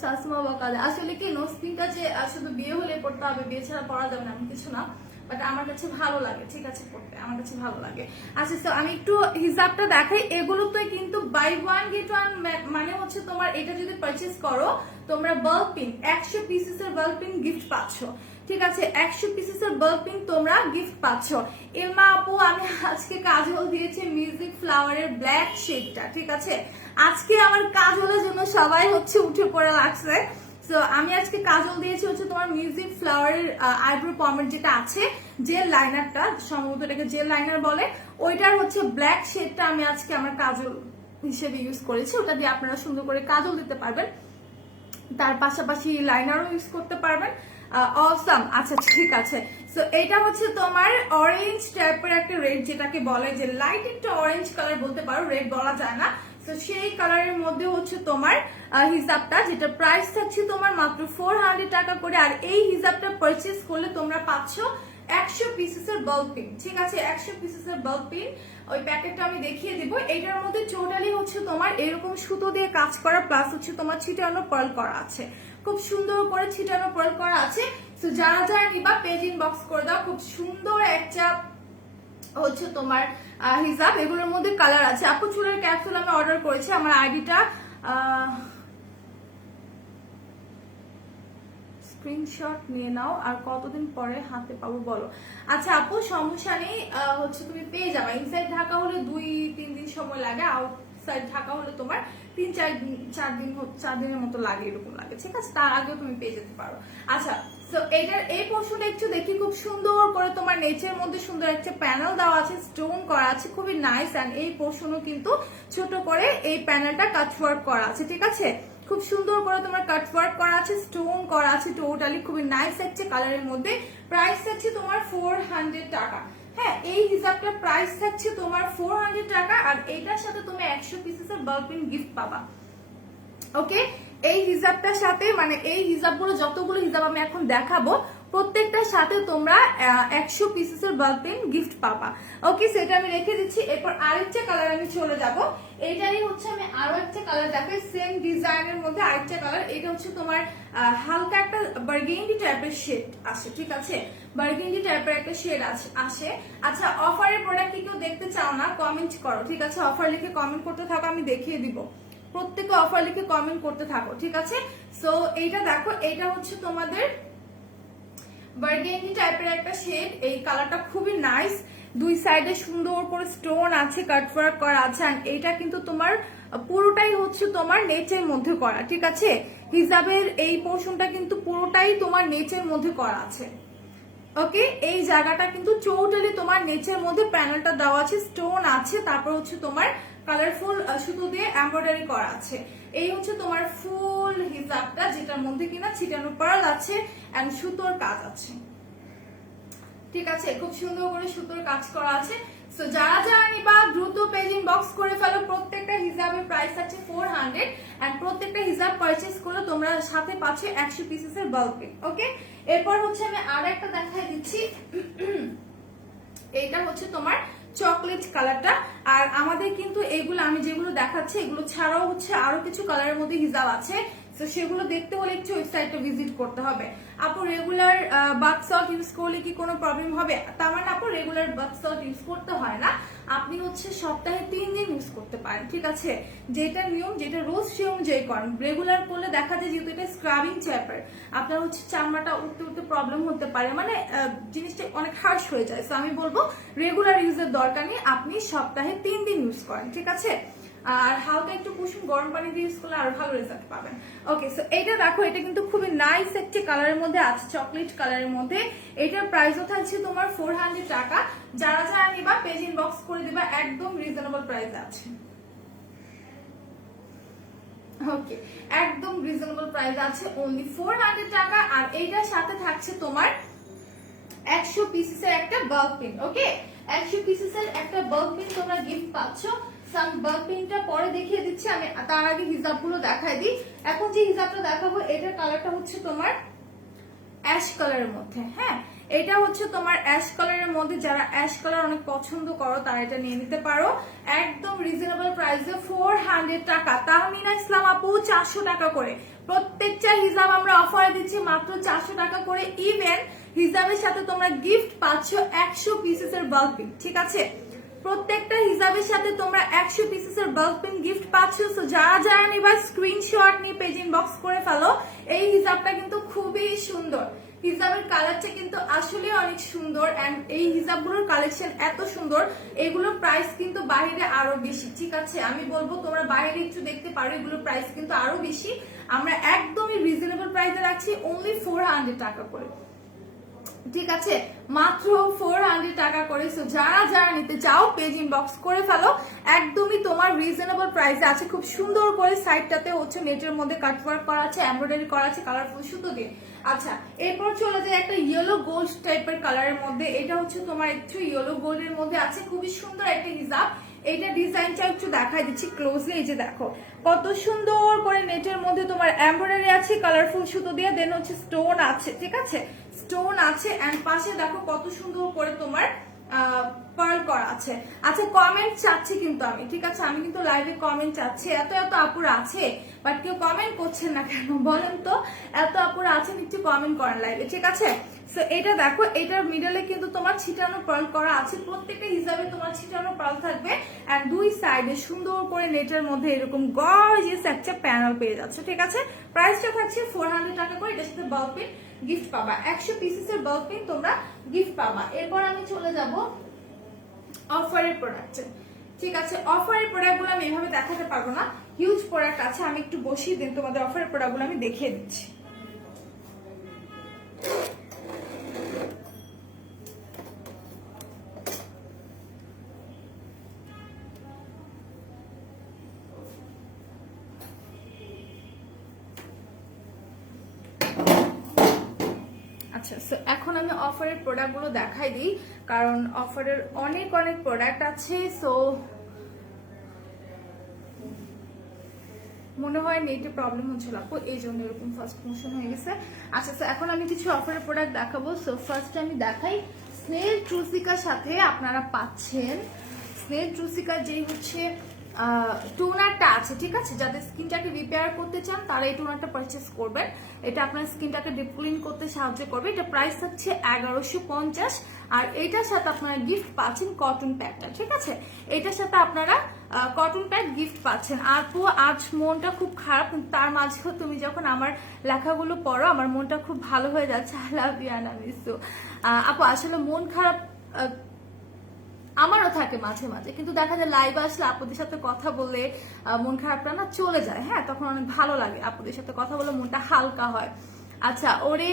শাসমা বাকালে। আসলে কি নোসপিনটা যে শুধু বিয়ে হলে পড়তে হবে, বিয়ে ছাড়া পড়া যাবে না এমন কিছু না, বাট আমার কাছে ভালো লাগে, ঠিক আছে পড়তে আমার কাছে ভালো লাগে। আচ্ছা তো আমি একটু হিসাবটা দেখাই। এগুলোতে কিন্তু বাই ওয়ান গেট ওয়ান, মানে হচ্ছে তোমার এটা যদি পারচেজ করো তোমরা বাল্ব পিন 100 পিসেসের বাল্ব পিন গিফট পাচ্ছ, ঠিক আছে 100 পিসেসের বাল্ব পিন তোমরা গিফট পাচ্ছ। ইলমা আপু আমি আজকে কাজল দিয়েছি মিউজিক ফ্লাওয়ারের ব্ল্যাক শেডটা, ঠিক আছে আজকে আমার কাজলের জন্য সবাই হচ্ছে উঠে পড়ে লাগছে। তো আমি আজকে কাজল দিয়েছি হচ্ছে তোমার মিউজিক ফ্লাওয়ারের আইব্রো পমের যেটা আছে জেল লাইনারটা, সম্ভবত এটাকে জেল লাইনার বলে, ওইটার হচ্ছে ব্ল্যাক শেডটা আমি আজকে আমার কাজল হিসেবে ইউজ করেছি। ওটা দিয়ে আপনারা সুন্দর করে কাজল দিতে পারবেন, তার পাশাপাশি লাইনারও ইউজ করতে পারবেন। অসাম। আচ্ছা ঠিক আছে, সো এটা হচ্ছে তোমার অরেঞ্জ টাইপের একটা রেড, যেটাকে বলে যে লাইট একটা অরেঞ্জ কালার বলতে পারো, রেড বলা যায় না। তো সেই কালারের মধ্যে হচ্ছে তোমার হিজাবটা, যেটা প্রাইস থাকছে তোমার মাত্র 400 টাকা করে। আর এই হিজাবটা পারচেজ করলে তোমরা পাচ্ছ 100 পিসেসের বাল্ব পিন, ঠিক আছে 100 পিসেসের বাল্ব পিন। ওই প্যাকেটটা আমি দেখিয়ে দিব। এটার মধ্যে টোটালি হচ্ছে তোমার এরকম সুতো দিয়ে কাজ করা, প্লাস হচ্ছে তোমার ছিটানো পার্ল করা আছে, খুব সুন্দর করে ছিটানো পার্ল করা আছে। তো যারা যারা নিবা পেজ ইনবক্স করে দাও। খুব সুন্দর একটা হচ্ছে তোমার হিজাব, এগুলোর মধ্যে কালার আছে। আপু চুলের ক্যাপসুল আমি অর্ডার করেছি, আমার আইডিটা স্ক্রিনশট নিয়ে নাও, আর কতদিন পরে হাতে পাবো বলো। আচ্ছা আপু সমস্যা নেই, হচ্ছে তুমি পেয়ে যাবে। ইনসাইড ঢাকা হলে 2-3 দিন সময় লাগে, আউটসাইড ঢাকা হলে তোমার 3-4 দিনের মতো লাগে, এরকম লাগে, ঠিক আছে তার আগেও তুমি পেয়ে যেতে পারো। আচ্ছা তো এইটার এই পোর্শনটা একটু দেখি, খুব সুন্দর করে তোমার নেচের মধ্যে সুন্দর একটা প্যানেল দেওয়া আছে, স্টোন করা আছে, খুবই নাইস। এন্ড এই পোর্শনও কিন্তু ছোট করে এই প্যানেলটা কাট ওয়ার্ক করা আছে, ঠিক আছে খুব সুন্দর করে তোমার কাট ওয়ার্ক করা আছে, স্টোন করা আছে, টোটালি খুবই নাইস একটা কালারের মধ্যে। প্রাইস থাকছে তোমার 400 টাকা। হ্যাঁ এই হিসাবটা প্রাইস থাকছে তোমার 400 টাকা, আর এইটার সাথে তুমি 100 পিসেসের বাল্ব পিন গিফট পাবা। ওকে এই হিসাবটার সাথে, মানে এই হিসাবগুলো যতগুলো হিসাব আমি এখন দেখাবো প্রত্যেকটার সাথে তোমরা 100 পিসেসের বাল্ব পেন গিফট পাবা। ওকে সেটা আমি রেখে দিচ্ছি। এরপর আরেকটা কালার আমি চলে যাব, এইটারই হচ্ছে আমি আরো একটা কালার দেখাই, সেম ডিজাইনের মধ্যে আরেকটা কালার। এটা হচ্ছে তোমার হালকা একটা বার্গেন্ডি টাইপের শেড আসে, ঠিক আছে বার্গেন্ডি টাইপের একটা শেড আসে। আচ্ছা অফারের প্রোডাক্ট কি কেউ দেখতে চাও না কমেন্ট করো, ঠিক আছে অফার লিখে কমেন্ট করতে থাকো, আমি দেখিয়ে দিব। প্রত্যেকে অফার লিখে কমেন্ট করতে থাকো, ঠিক আছে। সো এইটা দেখো, এটা হচ্ছে তোমাদের বার্গেন্ডি টাইপের একটা শেড, এই কালারটা খুবই নাইস, দুই সাইডে সুন্দর করে স্টোন আছে, কাট ওয়ার্ক করা আছে। আর এইটা কিন্তু তোমার পুরোটাই হচ্ছে তোমার নেচের মধ্যে করা, ঠিক আছে হিজাবের এই পোর্শনটা কিন্তু পুরোটাই তোমার নেচের মধ্যে করা আছে। ওকে এই জায়গাটা কিন্তু টোটালি তোমার নেচের মধ্যে প্যানেলটা দেওয়া আছে, স্টোন আছে, তারপর হচ্ছে তোমার কালারফুল সুতো দিয়ে এমব্রয়ডারি করা আছে। এই হচ্ছে তোমার ফুল হিজাবটা, যেটার মধ্যে কিনা ছিটানো পার্ল আছে এন্ড সুতোর কাজ আছে, ঠিক আছে খুব সুন্দর করে সুতোর কাজ করা আছে। সো যারা যারা নিবা দ্রুত পেজ ইনবক্স করে ফেলো। প্রত্যেকটা হিজাবের প্রাইস আছে 400 এন্ড প্রত্যেকটা হিজাব পারচেজ করলে তোমরা সাথে পাচ্ছ 100 পিসেসের বাল্ব পেন। ওকে এরপর হচ্ছে আমি আর একটা দেখাই দিচ্ছি, এইটা হচ্ছে তোমার চকলেট কালারটা। আর আমাদের কিন্তু এগুলো আমি যেগুলো দেখাচ্ছি এগুলো ছাড়াও হচ্ছে আরো কিছু কালারের মধ্যে হিজাব আছে, তো সেগুলো দেখতে হলে একটু ওয়েবসাইটটা ভিজিট করতে হবে। আপু রেগুলার বাথ সল্ট ইউজ করলে কি কোনো প্রবলেম হবে? তার মানে আপু রেগুলার বাথ সল্ট ইউজ করতে হয় না, আপনি হচ্ছে সপ্তাহে 3 দিন ইউজ করতে পারেন, ঠিক আছে যেটা নিয়ম যেটা রোজ সে অনুযায়ী করেন। রেগুলার করলে দেখা যায় যেহেতু এটা স্ক্রাবিং চ্যাপার, আপনার হচ্ছে চামড়াটা উঠতে উঠতে প্রবলেম হতে পারে, মানে জিনিসটা অনেক হার্শ হয়ে যায়। তো আমি বলবো রেগুলার ইউজের দরকার নেই, আপনি সপ্তাহে 3 দিন ইউজ করেন, ঠিক আছে। আর হালকা একটু কুসুম গরম পানি দিয়ে ইউজ করলে আরো ভালো রেজাল্ট পাবেন। ওকে সো এটা দেখো, এটা কিন্তু খুবই নাইস একটা কালারের মধ্যে আছে, চকলেট কালারের মধ্যে। এটার প্রাইসও থাকছে তোমার 400 টাকা। যারা যারা নিবা পেজ ইনবক্স করে দিবা, একদম রিজনেবল প্রাইসে আছে। ওকে, একদম রিজনেবল প্রাইস আছে, অনলি 400 টাকা। আর এইটার সাথে থাকছে তোমার 100 পিসের একটা বাল্ক পিন। ওকে, 100 পিসের একটা বাল্ক পিন তোমরা গিফট পাচ্ছ। সাম বাল্ক পিনটা পরে দেখিয়ে দিচ্ছি, আমি তার আগে হিজাবগুলো দেখাই দিই। এখন যে হিজাবটা দেখাবো এটার কালারটা হচ্ছে তোমার অ্যাশ কালারের মধ্যে। হ্যাঁ, এটা হচ্ছে তোমার অ্যাশ কালারের মধ্যে, যারা অ্যাশ কালার অনেক পছন্দ করো তারা এটা নিয়ে নিতে পারো একদম রিজনেবল প্রাইসে 400 টাকা। তাহমিনা ইসলাম আপু 400 টাকা করে প্রত্যেকটা হিজাব আমরা অফারে দিচ্ছি মাত্র 400 টাকা করে। ইভেন হিজাবের সাথে তোমরা গিফট পাচ্ছ 100 পিসের বাল্ক পিন। ঠিক আছে, প্রত্যেকটা হিজাবের সাথে তোমরা 100 পিসের বাল্ক পিন গিফট পাচ্ছ। সো যারা যারা নিবা স্ক্রিনশট নিয়ে পেজ ইনবক্স করে ফেলো। এই হিজাবটা কিন্তু খুবই সুন্দর, হিজাবের কালারটা কিন্তু আসলে অনেক সুন্দর। এন্ড এই হিজাবগুলোর কালেকশন এত সুন্দর, এগুলোর প্রাইস কিন্তু বাইরে আরো বেশি। ঠিক আছে, আমি বলবো তোমরা বাইরে একটু দেখতে পারো, এগুলোর প্রাইস কিন্তু আরো বেশি। আমরা একদমই রিজনেবল প্রাইসে রাখছি অনলি 400 টাকা করে। ঠিক আছে, মাত্র 400 টাকা করে। সো যারা যারা নিতে চাও পেজ ইনবক্স করে ফেলো, একদমই তোমার রিজনেবল প্রাইসে আছে। খুব সুন্দর করে সাইডটাতে হচ্ছে নেটের মধ্যে কাটওয়ার্ক করা আছে, এমব্রয়ডারি করা আছে কালারফুল সুতো দিয়ে। আচ্ছা, এরপর চলে যায় একটা ইয়েলো গোল্ড টাইপের কালারের মধ্যে। এটা হচ্ছে তোমার একটু ইয়েলো গোল্ডের মধ্যে আছে, খুবই সুন্দর একটা হিজাব। এইটা ডিজাইনটা একটু দেখাই দিচ্ছি ক্লোজলি। এই যে দেখো কত সুন্দর করে নেটের মধ্যে তোমার এমব্রয়ডারি আছে কালারফুল সুতো দিয়ে, দেন হচ্ছে স্টোন আছে। ঠিক আছে, স্টোন আছে এন্ড পাশে দেখো কত সুন্দর করে তোমার পার্ল করা আছে। আচ্ছা, কমেন্ট চাচ্ছি কিন্তু আমি। ঠিক আছে, আমি কিন্তু লাইভে কমেন্ট চাচ্ছি। এত এত আপুরা আছে বাট কেউ কমেন্ট করছেন না কেন বলেন তো? এত আপুরা আছেন, একটু কমেন্ট করেন লাইভে। ঠিক আছে, সো এটা দেখো, এটার মিডলে কিন্তু তোমার ছিটানো পার্ল করা আছে। প্রত্যেকটা হিসাবে তোমার ছিটানো পার্ল থাকবে এন্ড দুই সাইডে সুন্দর করে নেটের মধ্যে এরকম গর্জিয়াস একটা প্যানেল পেয়ে যাচ্ছে। ঠিক আছে, প্রাইসটা থাকছে 400 টাকা করে। এটার সাথে বাল্ক পিন গিফট পাবা, 100 পিসের বাল্ক পিন তোমরা গিফট পাবা। এরপর আমি চলে যাব অফারের প্রোডাক্টে। ঠিক আছে, অফারের প্রোডাক্টগুলো আমি এভাবে দেখাতে পারবো না, হিউজ প্রোডাক্ট আছে। আমি একটু বসিয়ে দিন, তোমাদের অফারের প্রোডাক্টগুলো আমি দেখিয়ে দিচ্ছি। আচ্ছা, সো এখন আমি অফারের প্রোডাক্টগুলো দেখাই দিই, কারণ অফারের অনেক অনেক প্রোডাক্ট আছে। সো মনে হয় নেটে প্রবলেম হচ্ছিল আপু, এই জন্য এরকম ফার্স্ট মোশন হয়ে গেছে। আচ্ছা, সো এখন আমি কিছু অফারের প্রোডাক্ট দেখাবো। সো ফার্স্ট আমি দেখাই স্নেল ট্রুসিকার সাথে আপনারা পাচ্ছেন স্নেল ট্রুসিকার যেই হচ্ছে টোনারটা আছে। ঠিক আছে, যাদের স্কিনটাকে রিপেয়ার করতে চান তারা এই টোনারটা পারচেস করবেন। এটা আপনার স্কিনটাকে ডিপ ক্লিন করতে সাহায্য করবে। এটা প্রাইস হচ্ছে 1150। আর এটার সাথে আপনারা গিফট পাচ্ছেন কটন প্যাডটা। ঠিক আছে, এটার সাথে আপনারা কটন প্যাড গিফট পাচ্ছেন। আপু আজ মনটা খুব খারাপ, কিন্তু তার মাঝেও তুমি যখন আমার লেখাগুলো পড়ো আমার মনটা খুব ভালো হয়ে যাচ্ছে। I love you and I miss you. আপু আসলে মন খারাপ আমারও থাকে মাঝে মাঝে, কিন্তু দেখা যায় লাইভে আসলে আপুদের সাথে কথা বলে মন খারাপটা না চলে যায়। হ্যাঁ, তখন অনেক ভালো লাগে, আপুদের সাথে কথা বলে মনটা হালকা হয়। আচ্ছা, ওরে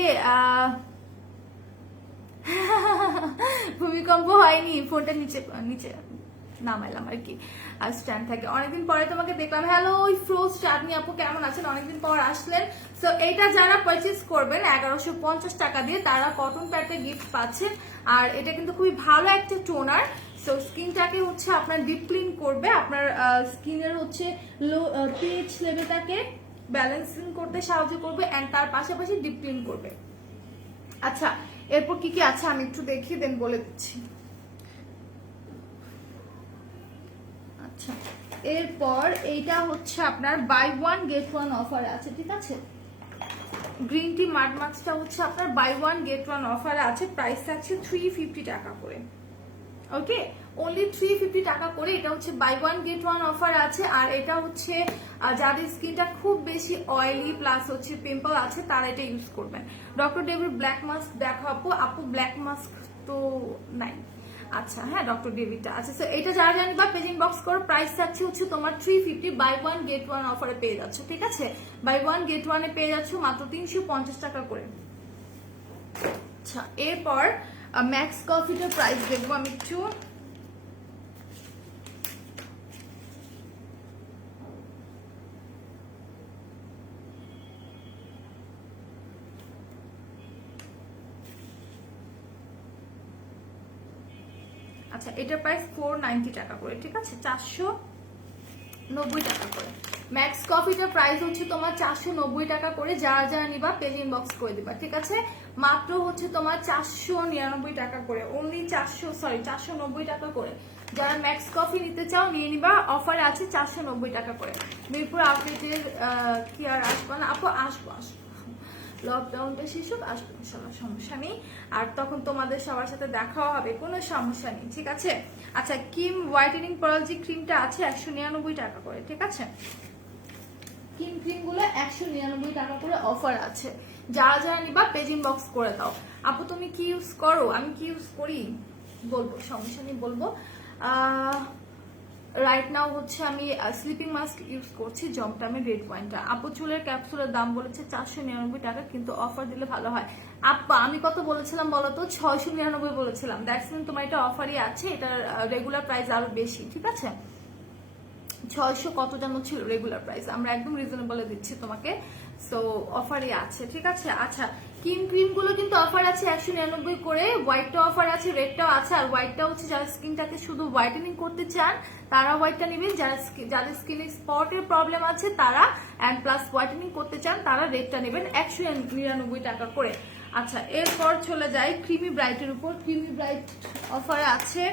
ভূমিকম্প হয়নি, ফোনটা নিচে নিচে নামাইলাম আর কি, আর স্ট্যান্ড থাকে। অনেকদিন পরে তোমাকে দেখলাম। হ্যালো ফ্রোজ চাটনি আপু, কেমন আছেন? অনেকদিন পর আসলেন। সো এইটা যারা পারচেজ করবেন 1150 টাকা দিয়ে তারা কটন প্যাডটা গিফট পাচ্ছেন। আর এটা কিন্তু খুবই ভালো একটা টোনার। সো স্কিনটাকে হচ্ছে আপনার ডিপ ক্লিন করবে, আপনার স্কিনের হচ্ছে লো পিএইচ লেভেলটাকে ব্যালেন্সিং করতে সাহায্য করবে এন্ড তার পাশাপাশি ডিপ ক্লিন করবে। আচ্ছা, এরপর কি কি আছে আমি একটু দেখিয়ে দেন বলে দিচ্ছি। আচ্ছা, এরপর এইটা হচ্ছে আপনার buy one get one offer আছে। ঠিক আছে, গ্রিন টি মাড মাস্কটা হচ্ছে আপনার buy one get one offer আছে। প্রাইস থাকছে 350 টাকা করে। ওকে, অনলি 350 টাকা করে। এটা হচ্ছে buy one get one offer আছে। আর এটা হচ্ছে যাদের স্কিনটা খুব বেশি অয়েলি প্লাস হচ্ছে পিম্পল আছে তারা এটা ইউজ করবেন। ডক্টর ডেভির ব্ল্যাক মাস্ক দেখাবো আপু, ব্ল্যাক মাস্ক তো নাই। আচ্ছা, হ্যাঁ ডক্টর ডেভিডটা আছে। সো এটা যারা জানবা পেজ ইনবক্স করো। প্রাইস থাকছে হচ্ছে তোমার 350, বাই ওয়ান গেট ওয়ান অফারে পেয়ে যাচ্ছ। ঠিক আছে, বাই ওয়ান গেট ওয়ানে পেয়ে যাচ্ছ মাত্র 350 টাকা করে। আচ্ছা, এরপর ম্যাক্স কফিটার প্রাইস দেখবো আমি একটু। আচ্ছা এটার প্রাইস 490 টাকা করে, ঠিক আছে, 490 টাকা করে। ম্যাক্স কফিটার প্রাইস হচ্ছে তোমার 490 টাকা করে, যারা যারা নিবা পেজ ইনবক্স করে দিবা, ঠিক আছে। মাত্র হচ্ছে তোমার 499 টাকা করে, অনলি 490 টাকা করে। যারা ম্যাক্স কফি নিতে চাও নিয়ে নিবা, অফারে আছে 490 টাকা করে। মিরপুর আউটলেটের কি আর আসবো না আপু? আসবো, লকডাউনটা শেষ হোক, আসবো ইনশাল্লাহ, সমস্যা নেই। আর তখন তোমাদের সবার সাথে দেখাও হবে, কোনো সমস্যা নেই, ঠিক আছে। আচ্ছা কিম হোয়াইটেনিং পার্ল যে ক্রিমটা আছে 199 টাকা করে, ঠিক আছে। কিম ক্রিম গুলো 199 টাকা করে অফার আছে, যারা যারা নিবা পেজ ইনবক্স করে দাও। আপু তুমি কি ইউজ করো? আমি কি ইউজ করি বলবো, সমস্যা নেই বলবো। রাইট নাও হচ্ছে আমি স্লিপিং মাস্ক ইউজ করছি, জমটামের রেড পয়েন্টটা। আপু চুলের ক্যাপসুলের দাম বলেছে 499 টাকা, কিন্তু অফার দিলে ভালো হয়। আপা আমি কত বলেছিলাম বলো তো? 699 বলেছিলাম। দ্যাটস মিন তোমার এটা অফারই আছে, এটার রেগুলার প্রাইস আরো বেশি, ঠিক আছে। 600 কত যেন ছিল রেগুলার প্রাইস, আমরা একদম রিজনেবলে দিচ্ছি তোমাকে, সো অফারই আছে, ঠিক আছে। আচ্ছা কিম ক্রিম গুলো কিন্তু অফার আছে 199 করে, হোয়াইটটা অফার আছে, রেডটাও আছে। আর হোয়াইটটা হচ্ছে যারা স্কিনটাকে শুধু হোয়াইটেনিং করতে চান তারা হোয়াইটটা নেবেন, যাদের স্কিনে স্পটের প্রবলেম আছে তারা, অ্যান্ড প্লাস হোয়াইটেনিং করতে চান তারা রেডটা নেবেন 199 টাকা করে। আচ্ছা এরপর চলে যাই ক্রিমি ব্রাইটের উপর। ক্রিমি ব্রাইট অফারে আছে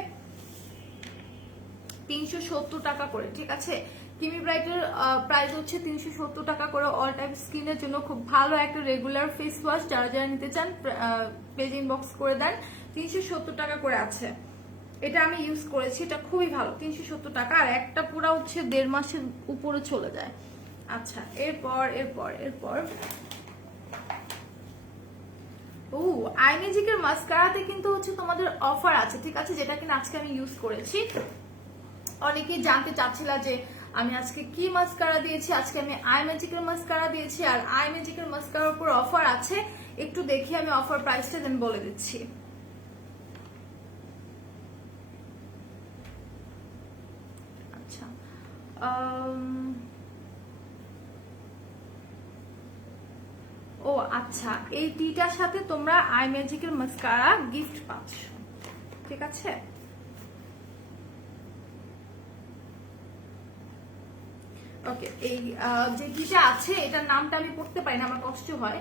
370 টাকা করে, ঠিক আছে। ক্রিমি ব্রাইটের প্রাইস হচ্ছে 370 টাকা করে। অল টাইপ স্কিনের জন্য খুব ভালো একটা রেগুলার ফেস ওয়াশ, যারা যারা নিতে চান পেজ ইনবক্স করে দেন। 370 টাকা করে আছে, এটা আমি ইউজ করেছি, এটা খুবই ভালো, 370 টাকা। আর একটা পুরা হচ্ছে 1.5 মাসের উপরে চলে যায়। আচ্ছা এরপর এরপর এরপর ও আই ম্যাজিকের মাস্কারাতে কিন্তু হচ্ছে তোমাদের অফার আছে, ঠিক আছে, যেটা কিনা আজকে আমি ইউজ করেছি। অনেকেই জানতে চাচ্ছিলা যে আমি আজকে কি মাস্কারা দিয়েছি। আজকে আমি আই ম্যাজিকের মাস্কারা দিয়েছি, আর আই ম্যাজিকের মাস্কারার উপর অফার আছে। একটু দেখি আমি অফার প্রাইসটা দেন বলে দিচ্ছি। আচ্ছা ও আচ্ছা, এই টিটার সাথে তোমরা আই ম্যাজিকের মাস্কারা গিফট পাচ্ছ, ঠিক আছে। ওকে এই যে টিটা আছে এটার নামটা আমি পড়তে পারি না, আমার কষ্ট হয়।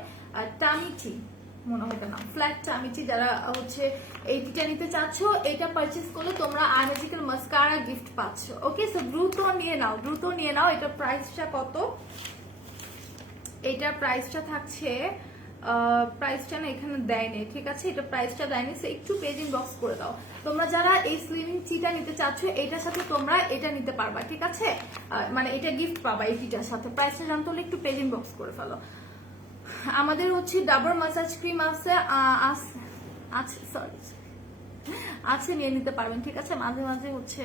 টামিটি মনে হয় নাম, ফ্ল্যাট টামিটি। যারা হচ্ছে এই টিটা নিতে চাচ্ছ এটা পারচেজ করলে তোমরা আই ম্যাজিকের মাস্কারা গিফট পাচ্ছ। ওকে সো দ্রুত নিয়ে নাও, দ্রুত নিয়ে নাও। এটার প্রাইসটা কত? এটার প্রাইসটা থাকছে, প্রাইসটা না এখানে দেয়নি, ঠিক আছে, এটা প্রাইসটা দেয়নি, সো একটু পেজ ইনবক্স করে দাও। তোমরা যারা এই স্লিমিং টিটা নিতে চাচ্ছ এটার সাথে তোমরা এটা নিতে পারবা, ঠিক আছে, মানে এটা গিফট পাবা এই টিটার সাথে। প্রাইসটা জানতে হলে একটু পেজ ইনবক্স করে ফেলো। আমাদের হচ্ছে ডাবর মাসাজ ক্রিম আছে, সরি আছে, নিয়ে নিতে পারবেন, ঠিক আছে। মাঝে মাঝে হচ্ছে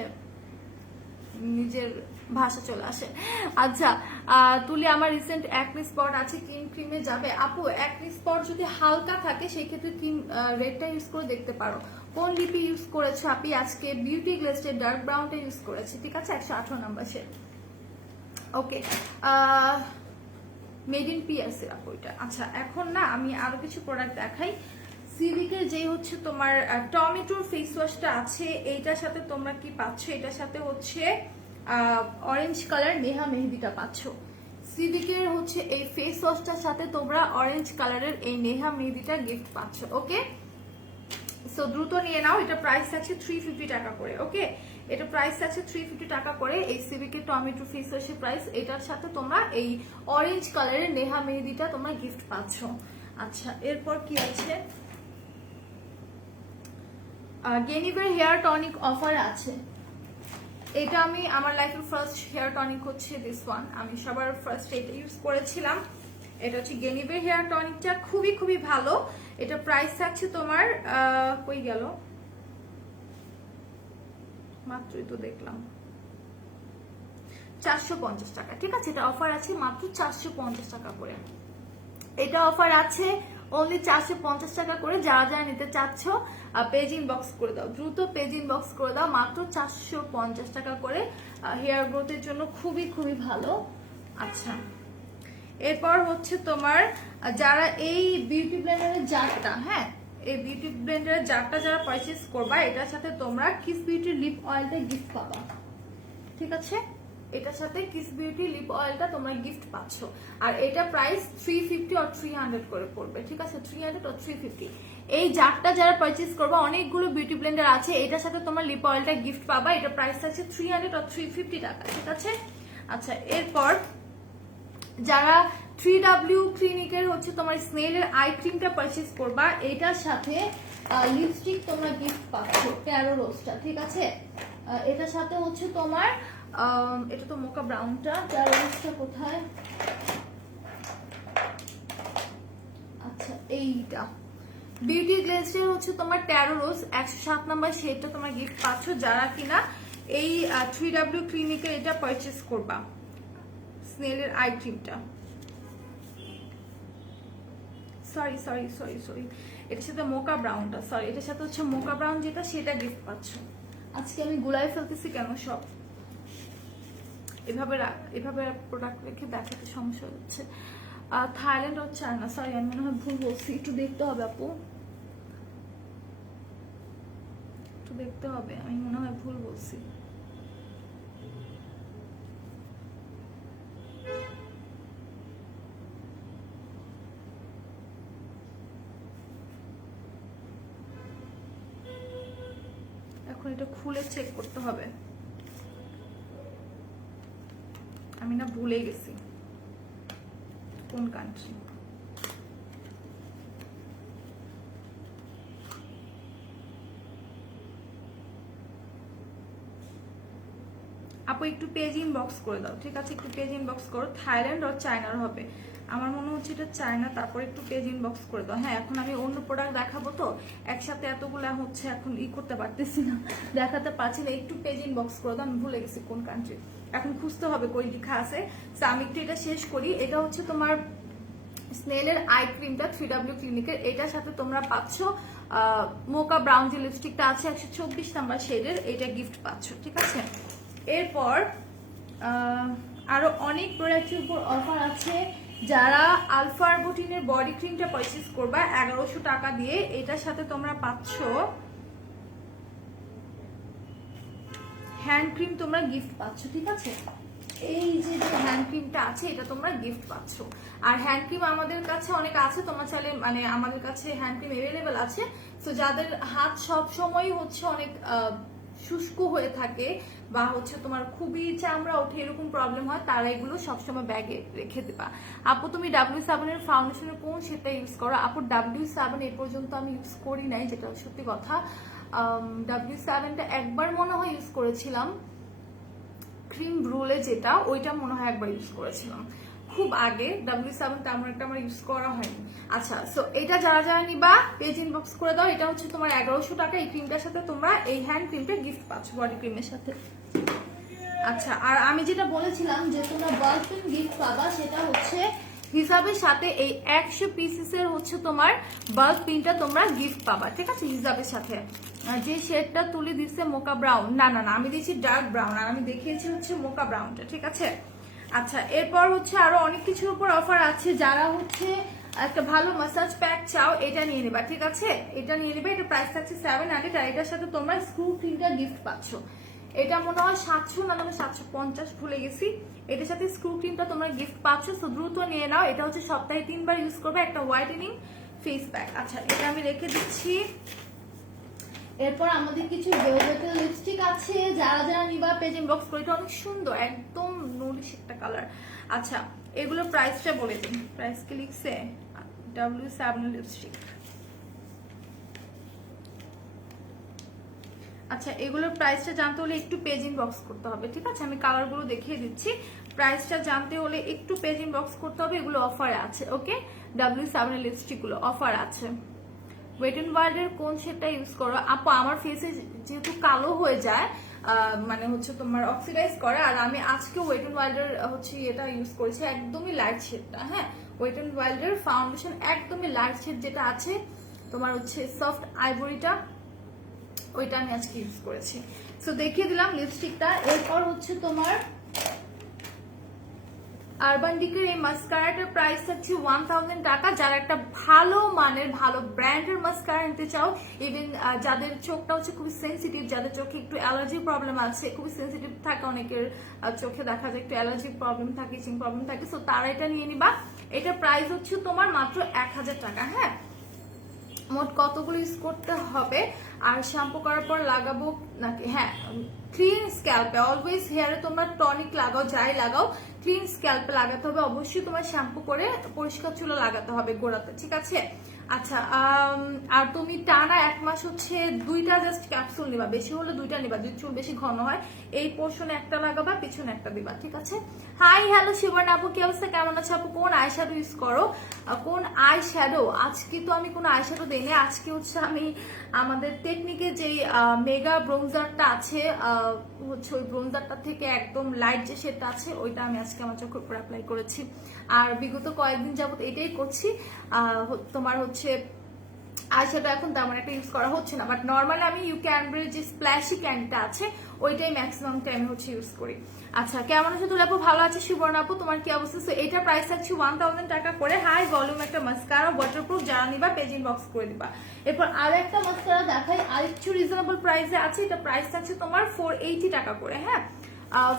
নিজের ভাষা চলে আসে। আচ্ছা তুলি আমার রিসেন্ট অ্যাকনি স্পট আছে, ক্রিমে যাবে? আপু অ্যাকনি স্পট যদি হালকা থাকে সেই ক্ষেত্রে ক্রিম রেডটা ইউজ করে দেখতে পারো। কোন লিপি ইউজ করেছো আপনি? আজকে বিউটি গ্লেস্টের ডার্ক ব্রাউনটা ইউজ করেছি, ঠিক আছে, 118 number shade. Okay made in pear syrup ওইটা। আচ্ছা এখন না আমি আরো কিছু প্রোডাক্ট দেখাই। সিভিকের যে হচ্ছে তোমার টমেটোর ফেস ওয়াশটা আছে, এইটার সাথে তোমরা কি পাচ্ছ? এটার সাথে হচ্ছে অরেঞ্জ কালার নেহা মেহেদিটা পাচ্ছ। সিভিকের হচ্ছে এই ফেস ওয়াশটার সাথে তোমরা অরেঞ্জ কালারের এই নেহা মেহেদিটা গিফট পাচ্ছ। ওকে সো দ্রুত নিয়ে নাও। এটা প্রাইস আছে 350 টাকা করে। ওকে এটা প্রাইস আছে 350 টাকা করে। এই সিভিকের টমেটো ফেস ওয়াশের প্রাইস, এটার সাথে তোমরা এই অরেঞ্জ কালারের নেহা মেহেদিটা তোমরা গিফট পাচ্ছ। আচ্ছা এরপর কি আছে? গেনিভের হেয়ার টনিক অফার আছে। এটা আমি আমার লাইফের ফার্স্ট হেয়ার টনিক হচ্ছে দিস ওয়ান, আমি সবার ফার্স্ট এটা ইউজ করেছিলাম। এটা হচ্ছে গেনিভের হেয়ার টনিকটা, খুবই খুবই ভালো। এটা প্রাইস থাকছে তোমার কই গেল, মাত্রই তো দেখলাম 450 টাকা, ঠিক আছে। এটা অফার আছে মাত্র 450 টাকা করে। এটা অফার আছে অনলি 450 টাকা করে। যারা যারা নিতে চাচ্ছ পেজ ইনবক্স করে দাও, দ্রুত পেজ ইনবক্স করে দাও, মাত্র 450 টাকা করে। হেয়ার গ্রোথের জন্য খুবই খুবই ভালো। আচ্ছা এরপর হচ্ছে তোমার যারা এই বিউটি ব্লেন্ডারের জারটা, হ্যাঁ এই বিউটি ব্লেন্ডারের জারটা যারা পারচেজ করবা এটার সাথে তোমরা কিস বিউটির লিপ অয়েলটা গিফট পাবা, ঠিক আছে? এটার সাথে কিস বিউটি লিপ অয়েলটা তোমরা গিফট পাচ্ছ। আর এটা প্রাইস 350 আর 300 করে পড়বে, ঠিক আছে? 300 আর 350। এই জারটা যারা পারচেজ করবা, অনেকগুলো বিউটি ব্লেন্ডার আছে, এটার সাথে তোমরা লিপ অয়েলটা গিফট পাবা। এটা প্রাইস আছে 300 আর 350 টাকা, ঠিক আছে? আচ্ছা, এরপর যারা 3W ক্লিনিকের হচ্ছে তোমার স্নেলের আই ক্রিমটা পারচেজ করবা, এটার সাথে লিপস্টিক তোমরা গিফট পাচ্ছ, ট্যারো রোজটা, ঠিক আছে? এটার সাথে হচ্ছে তোমার এটা তো মোকা ব্রাউনটা, ট্যারো রোজটা কোথায়? আচ্ছা, এইটা বিউটি গ্লেজের হচ্ছে তোমার ট্যারো রোজ 107 নাম্বার শেডটা তোমার গিফট পাচ্ছ যারা কিনা এই 3W ক্লিনিকের এটা পারচেজ করবা, স্নেলের আই ক্রিমটা। সরি সরি সরি সরি, এটার সাথে মোকা ব্রাউনটা, সরি এটার সাথে হচ্ছে মোকা ব্রাউন যেটা, সেটা গিফট পাচ্ছ। আজকে আমি গুলাই ফেলতেছি কেন সব, এভাবে প্রোডাক্ট রেখে দেখাতে সমস্যা হচ্ছে। থাইল্যান্ড আর চায়না, সরি আমি মনে হয় ভুল বলছি, একটু দেখতে হবে আপু, একটু দেখতে হবে, আমি মনে হয় ভুল বলছি। এখন এটা খুলে চেক করতে হবে, আমি না ভুলে গেছি কোন কান্ট্রি। আপু একটু পেজ ইনবক্স করে দাও, ঠিক আছে? একটু পেজ ইনবক্স করো, থাইল্যান্ড আর চায়নার হবে, আমার মনে হচ্ছে এটা চায়না, তারপর একটু পেজ ইনবক্স করে দাও। হ্যাঁ, এখন আমি অন্য প্রোডাক্ট দেখাবো তো একসাথে এতগুলা হচ্ছে, এখন করতে পারতেছি না, দেখাতে পারছি না, একটু পেজ ইনবক্স করে দাও, আমি ভুলে গেছি কোন কান্ট্রি, এখন খুঁজতে হবে কই লেখা আছে। তো আমি একটু এটা শেষ করি। এটা হচ্ছে তোমার স্নেলের আই ক্রিমটা 3W ক্লিনিকের, এটার সাথে তোমরা পাচ্ছ মোকা ব্রাউন যে লিপস্টিকটা আছে 124 নাম্বার শেডের, এটা গিফট পাচ্ছ, ঠিক আছে? এরপর আরো অনেক প্রোডাক্টের উপর অফার আছে। যারা আলফা আরবুটিনের বডি ক্রিমটা পারচেজ করবা 1100 টাকা দিয়ে, এটার সাথে তোমরা পাচ্ছ হ্যান্ড ক্রিম, তোমরা গিফট পাচ্ছ, ঠিক আছে? এই যে হ্যান্ড ক্রিমটা আছে এটা তোমরা গিফট পাচ্ছ। আর হ্যান্ড ক্রিম আমাদের কাছে অনেক আছে, তোমরা চাইলে মানে আমাদের কাছে হ্যান্ড ক্রিম অ্যাভেলেবেল আছে। তো যাদের হাত সব সময় হচ্ছে অনেক শুষ্ক হয়ে থাকে বা হচ্ছে তোমার খুবই চামড়া ওঠে, এরকম প্রবলেম হয়, তারা এগুলো সবসময় ব্যাগে রেখে দেবা। আপু তুমি W7 এর ফাউন্ডেশনের কোন সেটা ইউজ করো? আপু W7 এ পর্যন্ত আমি ইউজ করি নাই, যেটা সত্যি কথা। W7টা একবার মনে হয় ইউজ করেছিলাম, ক্রিম ব্রুলে যেটা, ওইটা মনে হয় একবার ইউজ করেছিলাম খুব আগে। W7 তেমন একটা আমার ইউজ করা হয়নি। আচ্ছা, সো এটা যারা যারা নিবা পেজ ইনবক্স করে দাও। এটা হচ্ছে তোমার 1100 টাকা, এই ক্রিমটার সাথে তোমরা এই হ্যান্ড ক্রিমটা গিফট পাচ্ছ বডি ক্রিমের সাথে। আচ্ছা, আর আমি যেটা বলেছিলাম যে তোমরা বাল্ক পেন গিফট পাবা, সেটা হচ্ছে হিসাবের সাথে এই 100 পিসেসের হচ্ছে তোমার বাল্ক পিনটা তোমরা গিফট পাবা, ঠিক আছে? হিসাবের সাথে যে শেডটা তুলে দিচ্ছে মোকা ব্রাউন, না না না আমি দিয়েছি ডার্ক ব্রাউন, আর আমি দেখিয়েছি হচ্ছে মোকা ব্রাউনটা, ঠিক আছে? আচ্ছা, এরপর হচ্ছে আরো অনেক কিছুর উপর অফার আছে। যারা হচ্ছে একটা ভালো মাসাজ প্যাক চাও, এটা নিয়ে নেবা, ঠিক আছে? এটা নিয়ে নেবে, এটা প্রাইস থাকছে 700, আর এটার সাথে তোমরা স্ক্রু ক্লিনটা গিফট পাচ্ছ। এটা মনে হয় 700 না 750 ভুলে গেছি। এটার সাথে স্ক্রু ক্রিমটা তোমরা গিফট পাচ্ছ, সো দ্রুত নিয়ে নাও। এটা হচ্ছে সপ্তাহে 3 বার ইউজ করবে, একটা হোয়াইটেনিং ফেস প্যাক। আচ্ছা, এটা আমি রেখে দিচ্ছি। এরপর আমাদের কিছু ভেলভেটের লিপস্টিক আছে, যারা যারা নিবা পেজ ইনবক্স করে, এটা অনেক সুন্দর, একদম নুডিশ একটা কালার। আচ্ছা, এগুলোর প্রাইসটা বলে দিন। প্রাইস কি লিখছে? W7 lipstick. আচ্ছা, এগুলোর প্রাইসটা জানতে হলে একটু পেজ ইনবক্স করতে হবে, ঠিক আছে? আমি কালারগুলো দেখিয়ে দিচ্ছি। প্রাইসটা জানতে হলে একটু পেজ ইনবক্স করতে হবে, এগুলো অফারে আছে, ওকে? W7 লিপস্টিক গুলো অফার আছে। ওয়েট এন্ড ওয়াইল্ডের কোন শেডটা ইউজ করো? আপু আমার ফেসে যেহেতু কালো হয়ে যায়, মানে হচ্ছে তোমার অক্সিডাইজ করে, আর আমি আজকে ওয়েট এন্ড ওয়াইল্ডের হচ্ছে এটা ইউজ করেছি, একদমই লাইট শেডটা। হ্যাঁ, ওয়েট এন্ড ওয়াইল্ডের ফাউন্ডেশন একদমই লাইট শেড যেটা আছে তোমার হচ্ছে সফট আইভরিটা, ওইটা আমি আজকে ইউজ করেছি। সো দেখিয়ে দিলাম লিপস্টিকটা। এরপর হচ্ছে তোমার আরবান ডিকের এই মাস্কারাটার প্রাইস থাকছে 1000 টাকা। যারা একটা ভালো মানের ভালো ব্র্যান্ডের মাস্কারা নিতে চাও, ইভেন যাদের চোখটা হচ্ছে খুবই সেন্সিটিভ, যাদের চোখে একটু অ্যালার্জি প্রবলেম আছে, খুবই সেন্সিটিভ থাকে অনেকের চোখে, দেখা যায় একটু অ্যালার্জি প্রবলেম থাকে, ইচিং প্রবলেম থাকে, সো তারা এটা নিয়ে নিবা। এটার প্রাইস হচ্ছে তোমার মাত্র 1000 টাকা। হ্যাঁ, মোট কতগুলো ইউজ করতে হবে আর শ্যাম্পু করার পর লাগাবো নাকি? হ্যাঁ, ক্লিন স্ক্যাল্পে অলওয়েজ হেয়ারে তোমরা টনিক লাগাও, যাই লাগাও, ক্লিন স্ক্যাল্পে লাগাতে হবে অবশ্যই। তোমার শ্যাম্পু করে পরিষ্কার চুলে লাগাতে হবে গোড়াতে, ঠিক আছে? আচ্ছা, আর তুমি টানা 1 মাস হচ্ছে 2টা জাস্ট ক্যাপসুল নিবা, বেশি হলে 2টা নিবা, যদি চুল বেশি ঘন হয়। এই পোর্শনে একটা লাগাবা, পিছনে একটা দিবা, ঠিক আছে? হাই হ্যালো শিবর্ণ আপু, কি অবস্থা, কেমন আছে আপু? কোন আই শ্যাডো ইউজ করো? কোন আই শ্যাডো? আজকে তো আমি কোনো আই শ্যাডো দিইনি, আজকে হচ্ছে আমি আমাদের টেকনিকে যে মেগা ব্রোঞ্জারটা আছে হচ্ছে ওই ব্রোঞ্জারটা থেকে একদম লাইট যে শেডটা আছে ওইটা আমি আজকে আমার চোখের উপর অ্যাপ্লাই করেছি। আর বিগত কয়েকদিন যাবত এটাই করছি। তোমার হচ্ছে আইশ্যাডো এখন তেমন একটা ইউজ করা হচ্ছে না, বাট নর্মালি আমি ইউ ক্যানবেরির যে স্প্ল্যাশি ক্যান্ডিটা আছে ওইটাই ম্যাক্সিমাম টাইম হচ্ছে ইউজ করি। আচ্ছা, কেমন আছে তুলে আপু? ভালো আছে সুবর্ণ আপু, তোমার কি অবস্থা? সো এটার প্রাইস থাকছে 1000 টাকা করে। হাই ভলিউম একটা মাস্কারা, ওয়াটারপ্রুফ, যারা নিবা পেজ ইনবক্স করে দিবা। এরপর আর একটা মাস্কারা দেখাই, আরেকটু রিজনেবল প্রাইসে আছে, এটা প্রাইস থাকছে তোমার 480 টাকা করে। হ্যাঁ,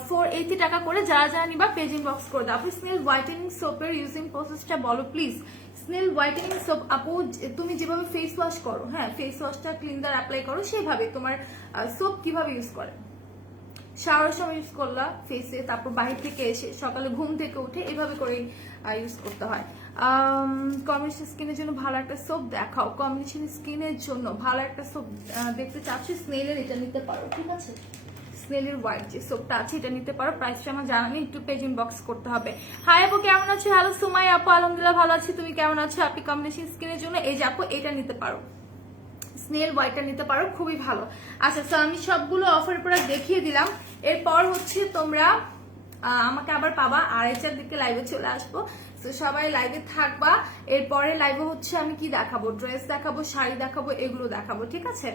480 টাকা করে, যারা যারা নিবা পেজ ইনবক্স করে দাও। আপু স্নেল হোয়াইটেনিং সোপের ইউজিং প্রসেসটা বলো প্লিজ। স্নেল হোয়াইটেনিং সোপ আপু তুমি যেভাবে ফেস ওয়াশ করো, হ্যাঁ ফেস ওয়াশটা ক্লিনজার অ্যাপ্লাই করো সেইভাবে তোমার সোপ কিভাবে ইউজ করে, শাওয়ারের সময় ইউজ করলা ফেসে, তারপর বাইরে থেকে এসে সকালে ঘুম থেকে উঠে এইভাবে করেই ইউজ করতে হয়। কম্বিনেশন স্কিনের জন্য ভালো একটা সোপ দেখাও। কম্বিনেশন স্কিনের জন্য ভালো একটা সোপ দেখতে চাচ্ছি, স্নেলের এটা নিতে পারো, ঠিক আছে? স্নেলের হোয়াইট যে সোপটা আছে এটা নিতে পারো, প্রাইসটা আমার জানা নেই, একটু পেজ ইনবক্স করতে হবে। হাই আপু, কেমন আছো? হ্যালো সুমাই আপু, আলহামদুলিল্লাহ ভালো আছি, তুমি কেমন আছো? আপনি কম্বিনেশন স্কিনের জন্য এই যে আপু এটা নিতে পারো, স্নেল হোয়াইটটা নিতে পারো, খুবই ভালো। আচ্ছা, তো আমি সবগুলো অফার প্রোডাক্ট দেখিয়ে দিলাম। এরপর হচ্ছে তোমরা আমাকে আবার পাবা 2:30টার দিকে লাইভে চলে আসবো, তো সবাই লাইভে থাকবা। এরপরে লাইভে হচ্ছে আমি কি দেখাবো, ড্রেস দেখাবো, শাড়ি দেখাবো, এগুলো দেখাবো, ঠিক আছে?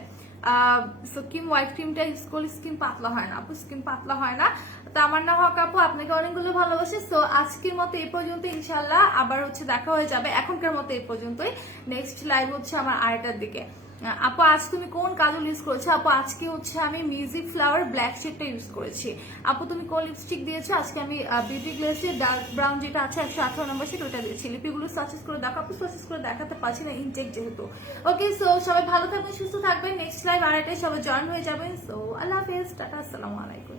স্কিন হোয়াইট ক্রিমটা ইউজ করলে স্কিন পাতলা হয় না আপু, স্কিন পাতলা হয় না। তো আমার না হক আপু, আপনাকে অনেকগুলো ভালোবাসি। সো আজকের মতো এই পর্যন্ত, ইনশাল্লাহ আবার হচ্ছে দেখা হয়ে যাবে। এখনকার মতো এই পর্যন্তই, নেক্সট লাইভ হচ্ছে আমার 2:30টার দিকে। আপু আজ তুমি কোন কাজল ইউজ করেছো? আপু আজকে হচ্ছে আমি মিউজিক ফ্লাওয়ার ব্ল্যাক শেডটা ইউজ করেছি। আপু তুমি কোন লিপস্টিক দিয়েছো? আজকে আমি বিউটি গ্লেসের ডার্ক ব্রাউন যেটা আছে 118 নম্বর শেড ওটা দিয়েছি। লিপিগুলো সার্চেস করে দেখো আপু, সার্চেস করে দেখাতে পারছি না ইনটেক যেহেতু। ওকে, সো সবাই ভালো থাকবেন, সুস্থ থাকবেন। নেক্সট লাইভ 2:30টায় সবাই জয়েন হয়ে যাবেন। সো আল্লাহ হাফেজ, টাটা, আসসালামু আলাইকুম।